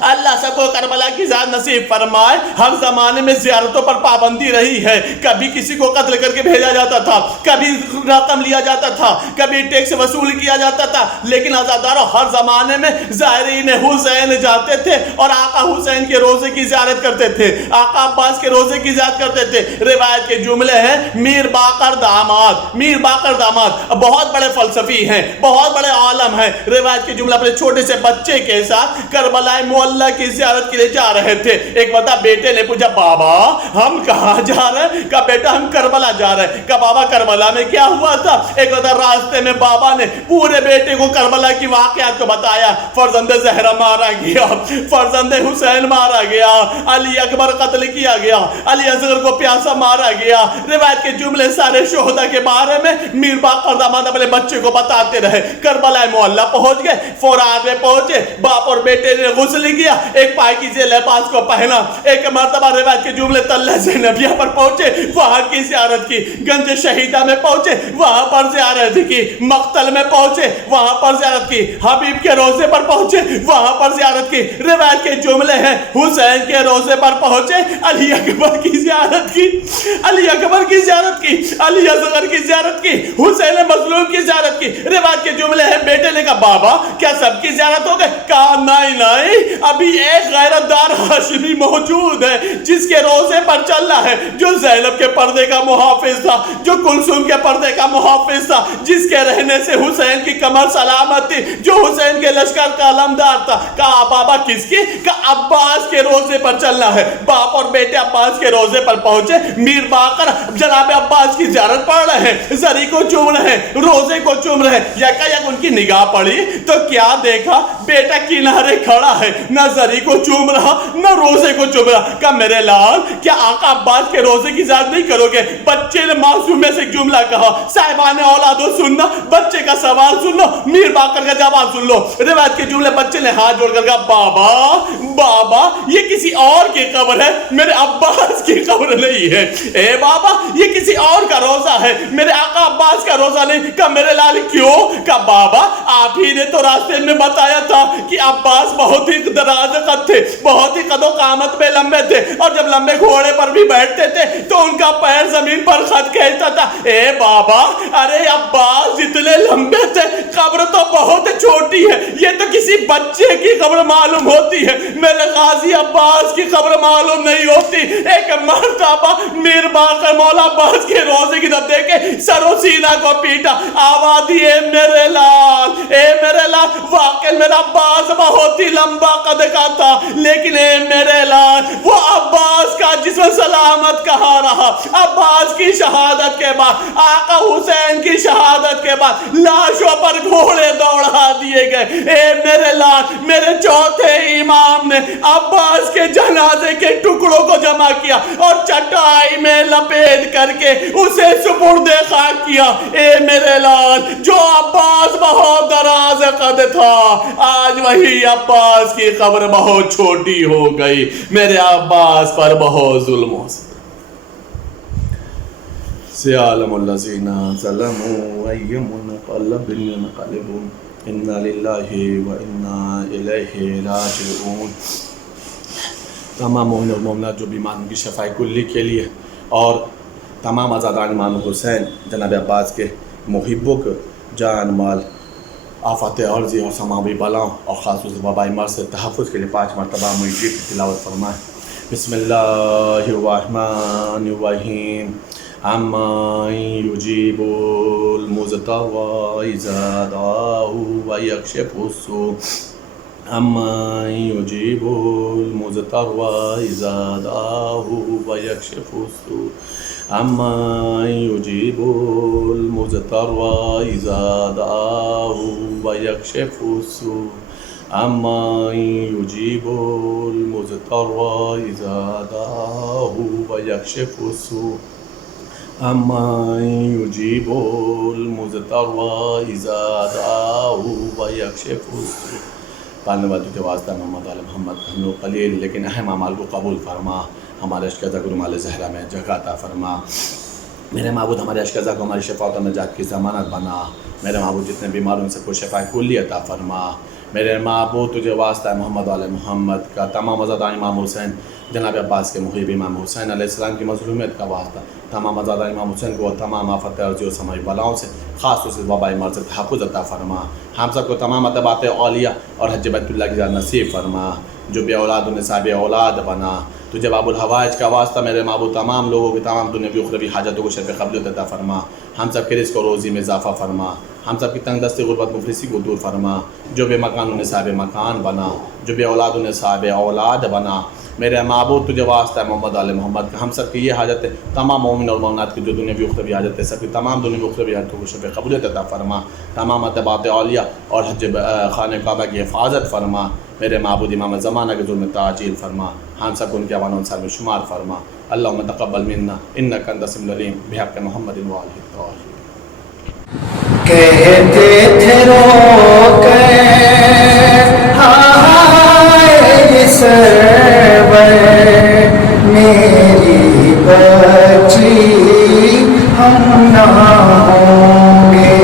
اللہ سب کو کربلا کی زیارت نصیب فرمائے۔ ہر زمانے میں زیارتوں پر پابندی رہی ہے، کبھی کسی کو قتل کر کے بھیجا جاتا تھا، کبھی رقم لیا جاتا تھا، کبھی ٹیکس وصول کیا جاتا تھا، لیکن عزاداروں ہر زمانے میں زائرین حسین جاتے تھے اور آقا حسین کے روزے کی زیارت کرتے تھے، آقا عباس کے روزے کی زیارت کرتے تھے۔ روایت کے جملے ہیں میر باقر داماد، میر باقر داماد بہت بڑے فلسفی ہیں، بہت بڑے عالم ہیں۔ روایت کے جملہ اپنے چھوٹے سے بچے کے ساتھ کربلا معلیٰ کی زیارت کے لیے جا رہے تھے۔ ایک بتا بیٹے نے پوچھا بابا ہم کہاں جا رہے ہیں؟ کہا بیٹا ہم کربلا جا رہے ہیں۔ کہا بابا کربلا میں کیا ہوا تھا؟ ایک بتا راستے میں بابا نے پورے بیٹے کو کربلا کی واقعات کو بتایا۔ فرزند زہرا مارا گیا، فرزند حسین مارا گیا، علی اکبر قتل کیا گیا، علی اصغر کو پیاسا مارا گیا۔ روایت کے جملے سارے شہداء کے بارے میں میر باقر داماد اپنے بچے کو بتاتے رہے۔ کربلا معلیٰ پہنچ گئے، فورات میں پہنچے، باپ اور بیٹے نے غسل کیا، ایک پاکیزہ لباس کو پہنا، ایک مرتبہ روایت کے جملے طلحہ زینبیہ پر پہنچے، وہاں کی زیارت کی، گنج شہیدہ میں پہنچے، وہاں پر زیارت کی، مقتل میں پہنچے، وہاں پر زیارت کی، حبیب کے روزے پر پہنچے، وہاں پر زیارت کی۔ روایت کے جملے ہیں حسین کے روزے پر پہنچے، علی اکبر کی زیارت کی، علی اکبر کی زیارت کی، علی اصغر کی زیارت کی، حسین مظلوم کی زیارت کی۔ روایت کے جملے ہیں بیٹے نے کہا بابا کیا سب کی زیارت ہو گئے؟ کہا نہیں، ابھی ایک غیرت دار ہاشمی موجود ہے جس کے روزے پر چل رہا ہے، جو زینب کے پردے کا محافظ تھا، جو کلثوم کے پردے کا محافظ تھا، جس کے رہنے سے حسین کی کمر سلامت تھی، جو حسین کے لشکر کا علمدار تھا۔ کہا بابا کس کی؟ کہا عباس کے روزے پر چلنا ہے۔ باپ اور بیٹے عباس کے روزے پر پہنچے، میر باقر جناب عباس کی زیارت پڑھ رہے ہیں، زری کو چوم رہے ہیں، روزے کو چوم رہے ہیں۔ یکایک ان کی نگاہ پڑی تو کیا دیکھا؟ بیٹا کنارے کھڑا ہے، نہ زری کو چوم رہا نہ روزے کو چوم رہا۔ کہا میرے لال کیا آقا عباس کے روزے کی زیارت نہیں کرو گے؟ بچے نے معصوم میں سے ایک جملہ کہا، صاحبان اولادو سننا، بچے کا سوال سن لو، میر باقر کا جواب سن لو۔ روایت کے جملے بچے نے ہاتھ جوڑ کر کہا بابا بابا یہ کسی اور کی قبر ہے، میرے عباس کی قبر نہیں ہے۔ اے بابا یہ کسی اور کا روزہ ہے، میرے آقا عباس کا روزہ نہیں۔ کہا میرے لال کیوں؟ کہا بابا آپ ہی نے تو راستے میں بتایا تھا کہ عباس بہت ہی دراز قد تھے، بہت ہی قد و قامت میں لمبے تھے، اور جب لمبے گھوڑے پر بھی بیٹھتے تھے تو ان کا پیر زمین پر خط کھینچتا تھا۔ اے بابا ارے عباس اتنے لمبے تھے، قبر تو بہت چھوٹی ہے، یہ تو کسی بچے کی قبر معلوم ہوتی ہے، میرے غازی عباس کی قبر معلوم نہیں ہوتی۔ ایک مرتبہ میر باقر مولا عباس کے روزے کی طرف دیکھے، سر و سینہ کو پیٹا، آواز دی اے میرے لال، اے میرے لال، واقع میرا عباس بہت ہی لمبا قد کا تھا، لیکن اے میرے لال وہ عباس کا جسم سلامت کہاں رہا؟ عباس کی شہادت کے بعد، آقا حسین کی شہادت کے بعد لاشوں پر گھوڑے دوڑا دیے گئے۔ اے میرے لال میرے چوتھے امام نے عباس کے جنازے کے ٹکڑوں کو جمع کیا اور چٹائی میں لپیٹ کر کے اسے سپرد خاک کیا۔ اے میرے لال جو عباس بہت دراز قد تھا، آج وہی عباس کی قبر بہت چھوٹی ہو گئی، میرے عباس پر بہت ظلم ہو سکتا۔ سیعلم الذین ظلموا ای منقلب ينقلبون انا للہ و انا الیہ راجعون۔ تمام مومن اور مومنات جو بیمار ان کی شفاء کلی کے لیے، اور تمام آزادان امام حسین جناب عباس کے محبوں کو جان مال آفات عرضی اور سماوی بلاؤں اور خاص وبائی مرض سے تحفظ کے لیے 5 مرتبہ مجید کی تلاوت فرمائیں۔ بسم اللہ الرحمن الرحیم عما یجیب المضطر اذا دعاہ ویکشف السوء عما یجیب المضطر اذا دعاہ ویکشف السوء عما یجیب المضطر اذا دعاہ ویکشف السوء عما یجیب المضطر اذا دعاہ ویکشف السوء عما یجیب المضطر اذا دعاہ ویکشف السوء۔ پالنے والوں کے واسطہ محمد آل محمد ہم لوگ قلیل لیکن اہم اعمال کو قبول فرما، ہمارے اشکزا کو رمال زہرا میں جگہ عطا فرما۔ میرے معبود ہمارے اشکزا کو ہماری شفاعت و نجات کی ضمانت بنا، میرے معبود جتنے بیمار ان سب کو شفا کلی عطا فرما. میرے معبود تجھے واسطہ ہے محمد وال محمد کا، تمام ازادہ امام حسین جناب عباس کے محب امام حسین علیہ السلام کی مظلومیت کا واسطہ، تمام ازادہ امام حسین کو تمام آفت ارضی و سماعی بلاؤں سے، خاص طور سے وبائی مرض سے تحفظ عطا فرما. ہم سب کو تمام اتباعات اولیاء اور حج بیت اللہ کی زیارت نصیب فرما. جو بے اولاد انہیں صاحب اولاد بنا. تجھے باب الحوائج کا واسطہ میرے معبود تمام لوگوں کی تمام دنیاوی اخروی حاجتوں کو شرف قبولیت عطا فرما. ہم سب کے رزق و روزی میں اضافہ فرما. ہم سب کی تنگ دستی غربت مفلسی کو دور فرما. جو بے مکان انہیں صاحب مکان بنا. جو بے اولاد انہیں صاحب اولاد بنا. میرے معبود تجھے واسطہ ہے محمد علیہ محمد کا. ہم سب کی یہ حاجت ہے، تمام مومن اور مومنات کی جو دنیاوی اخروی حاجت ہے، سب کی تمام دنیاوی اخروی حاجتوں کو شرف قبولیت عطا فرما. تمام اتباعات اولیاء اور حج خانہ کعبہ کی حفاظت فرما. میرے معبود امام زمانہ کے ظلم تعجیل فرما. ہم سب کو ان کے عوان انصار میں شمار فرما. اللہم تقبل منا انک انت السمیع العلیم بحق محمد وآلہ الطاہرین. کہتے تھے رو کے ہائے سرور میری بچی ہم نہ ہوں گے،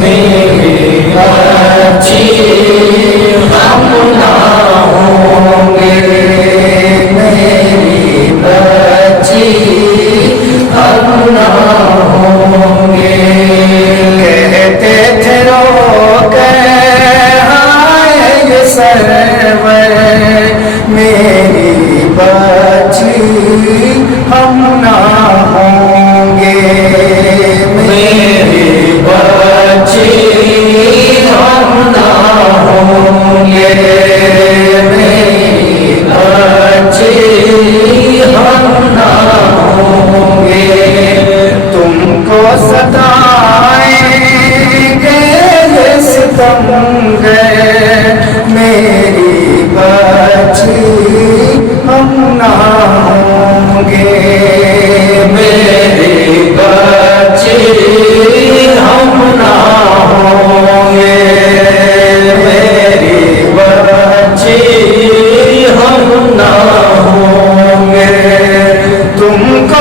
میری بچی ہم نہ ہوں گے، میری بچی ہم نہ ہوں گے. کہتے تھے رو کے ہائے سرور میری بچی ہم نہ ہوں گے، میری بچی ہم نہ ہوں گے، میری بچی ہم نہ ہوں گے. تم کو ستائیں گے یہ ستم گے، میری بچی ہم نہ ہوں گے، میری بچی ہم نہ ہوں گے، میری بچی ہم نہ ہوں گے. تم کو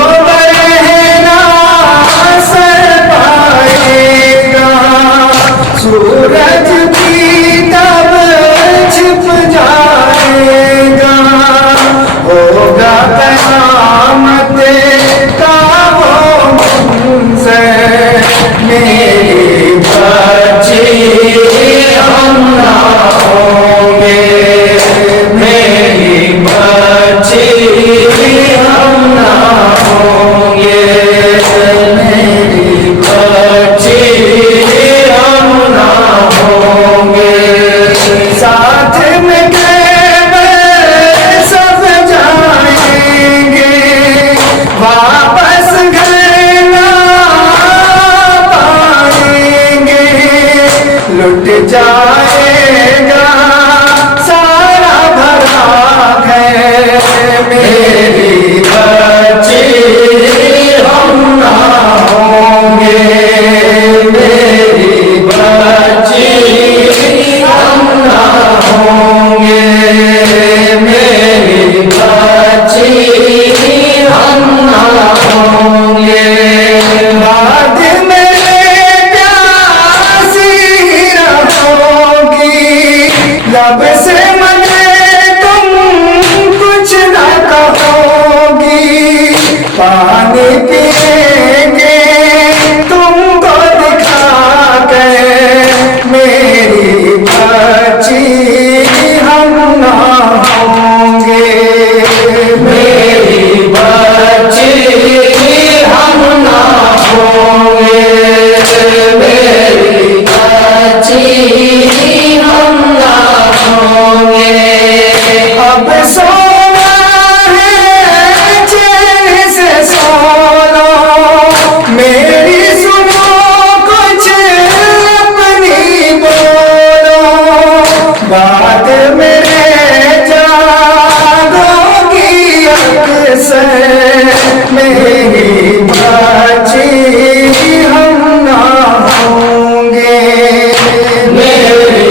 سورج بھی تب چھپ جائے گا، ہوگا قیامت کا وہ منظر، میری بچی ہم نہ ہوں گے، میری بچی ہم نہ ہوں گے، میری بچی ہم نہ ہوں گے. ساتھ میں سب جائیں گے، واپس گھر نہ پائیں گے، لٹ جائے گا سارا بھرا گھر، میری بچی ہم نہ ہوں گے، میری بچی ہم نہ ہوں گے، میری بچی ہم نہ ہوں گے. بعد میرے پیاسی رہو گی، لب سے مجھے تم کچھ نہ کہو گی، پانی پئیں گے تم کو دکھا کے، میری بچی ہم نہ ہوں گے، میری بچی ہم نہ ہوں گے، میری بچی ہم نہ ہوں گے. اب سونا ہے چین سے سو لو، میری سنو کچھ اپنی بولو، بات میرے جاگو گی اکثر، میری بچی ہم نہ ہوں گے، میری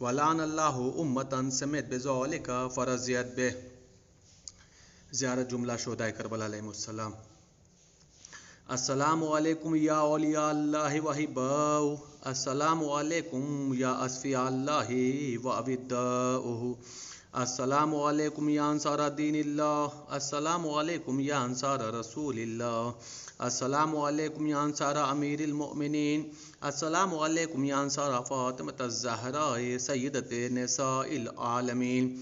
ولعن اللہ امتن سمت بذالک فرضیت بہ. زیارت جملہ شہدائے کربلا علیہم السلام. السلام علیکم یا اولیاء اللہ وحباؤ. السلام علیکم یا اصفیاء اللہ وابداؤہ. السلام علیکم یا انصار دین اللہ. السلام علیکم یا انصار رسول اللہ. السلام علیکم یا انصار امیر المؤمنین. السلام علیکم یا انصار فاطمۃ الزہراء سیدۃ نساء العالمین.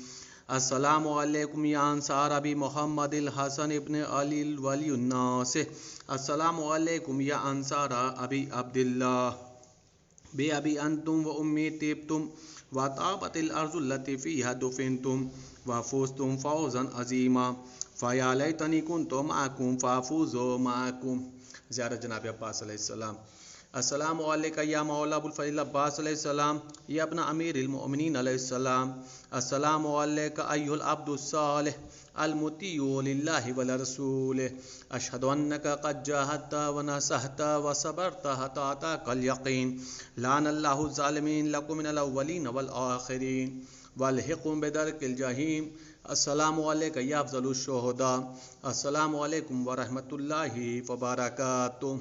السلام علیکم یا انصار ابی محمد الحسن ابن علی ولی الناس. السلام علیکم یا انصار ابی عبداللہ. بے ابی انتم و امی طیبتم وطابت الارض التي فيها دفنتم وفزتم فوزا عظیما فیا لیتنی کنت معکم فافوز معکم. زیارت جناب عباس علیہ السلام. السلام علیکہ یا مولا ابو الفضل عباس علیہ السلام یا ابن امیر المؤمنین علیہ السلام. السلام علیکہ ایھا العبد الصالح المطیع للہ ولرسولہ. اشہد انک قد جاہدت ونصحت وصبرت حتی اتاک الیقین. لعن اللہ الظالمین لکم من الاولین والآخرین والحقم بدرک الجحیم. السلام علیکہ یا افضل الشہداء. السلام علیکم ورحمۃ اللہ وبرکاتہ.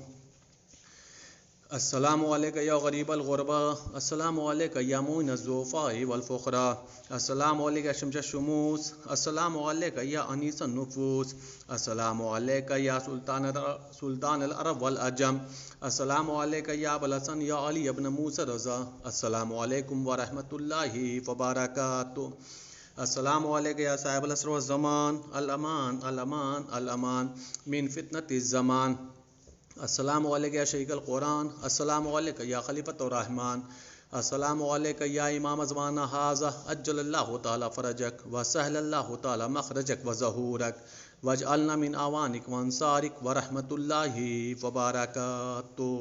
السلام علیکہ یا غریب الغرباء. السلام علیکہ یا معین الضعفاء والفقراء. السلام علیکہ یا شمس الشموس. السلام علیکہ یا انیس النفوس. السلام علیکہ یا سلطان العرب والعجم. السلام علیکہ یا ابو الحسن یا علی ابن موسیٰ رضا. السلام علیکم ورحمۃ اللہ وبرکاتہ. السلام علیکہ یا صاحب العصر والزمان. الامان الامان الامان من فتنۃ الزمان. السلام علیکہ یا شیخ القرآن. السلام علیکہ یا خلیفۃ الرحمن. السلام علیکہ یا امام زمانہ ھذا عجل اللہ تعالی فرجک وسہل اللہ تعالی مخرجک وظہورک واجعلنا من اعوانک وانصارک ورحمۃ اللہ وبرکاتہ.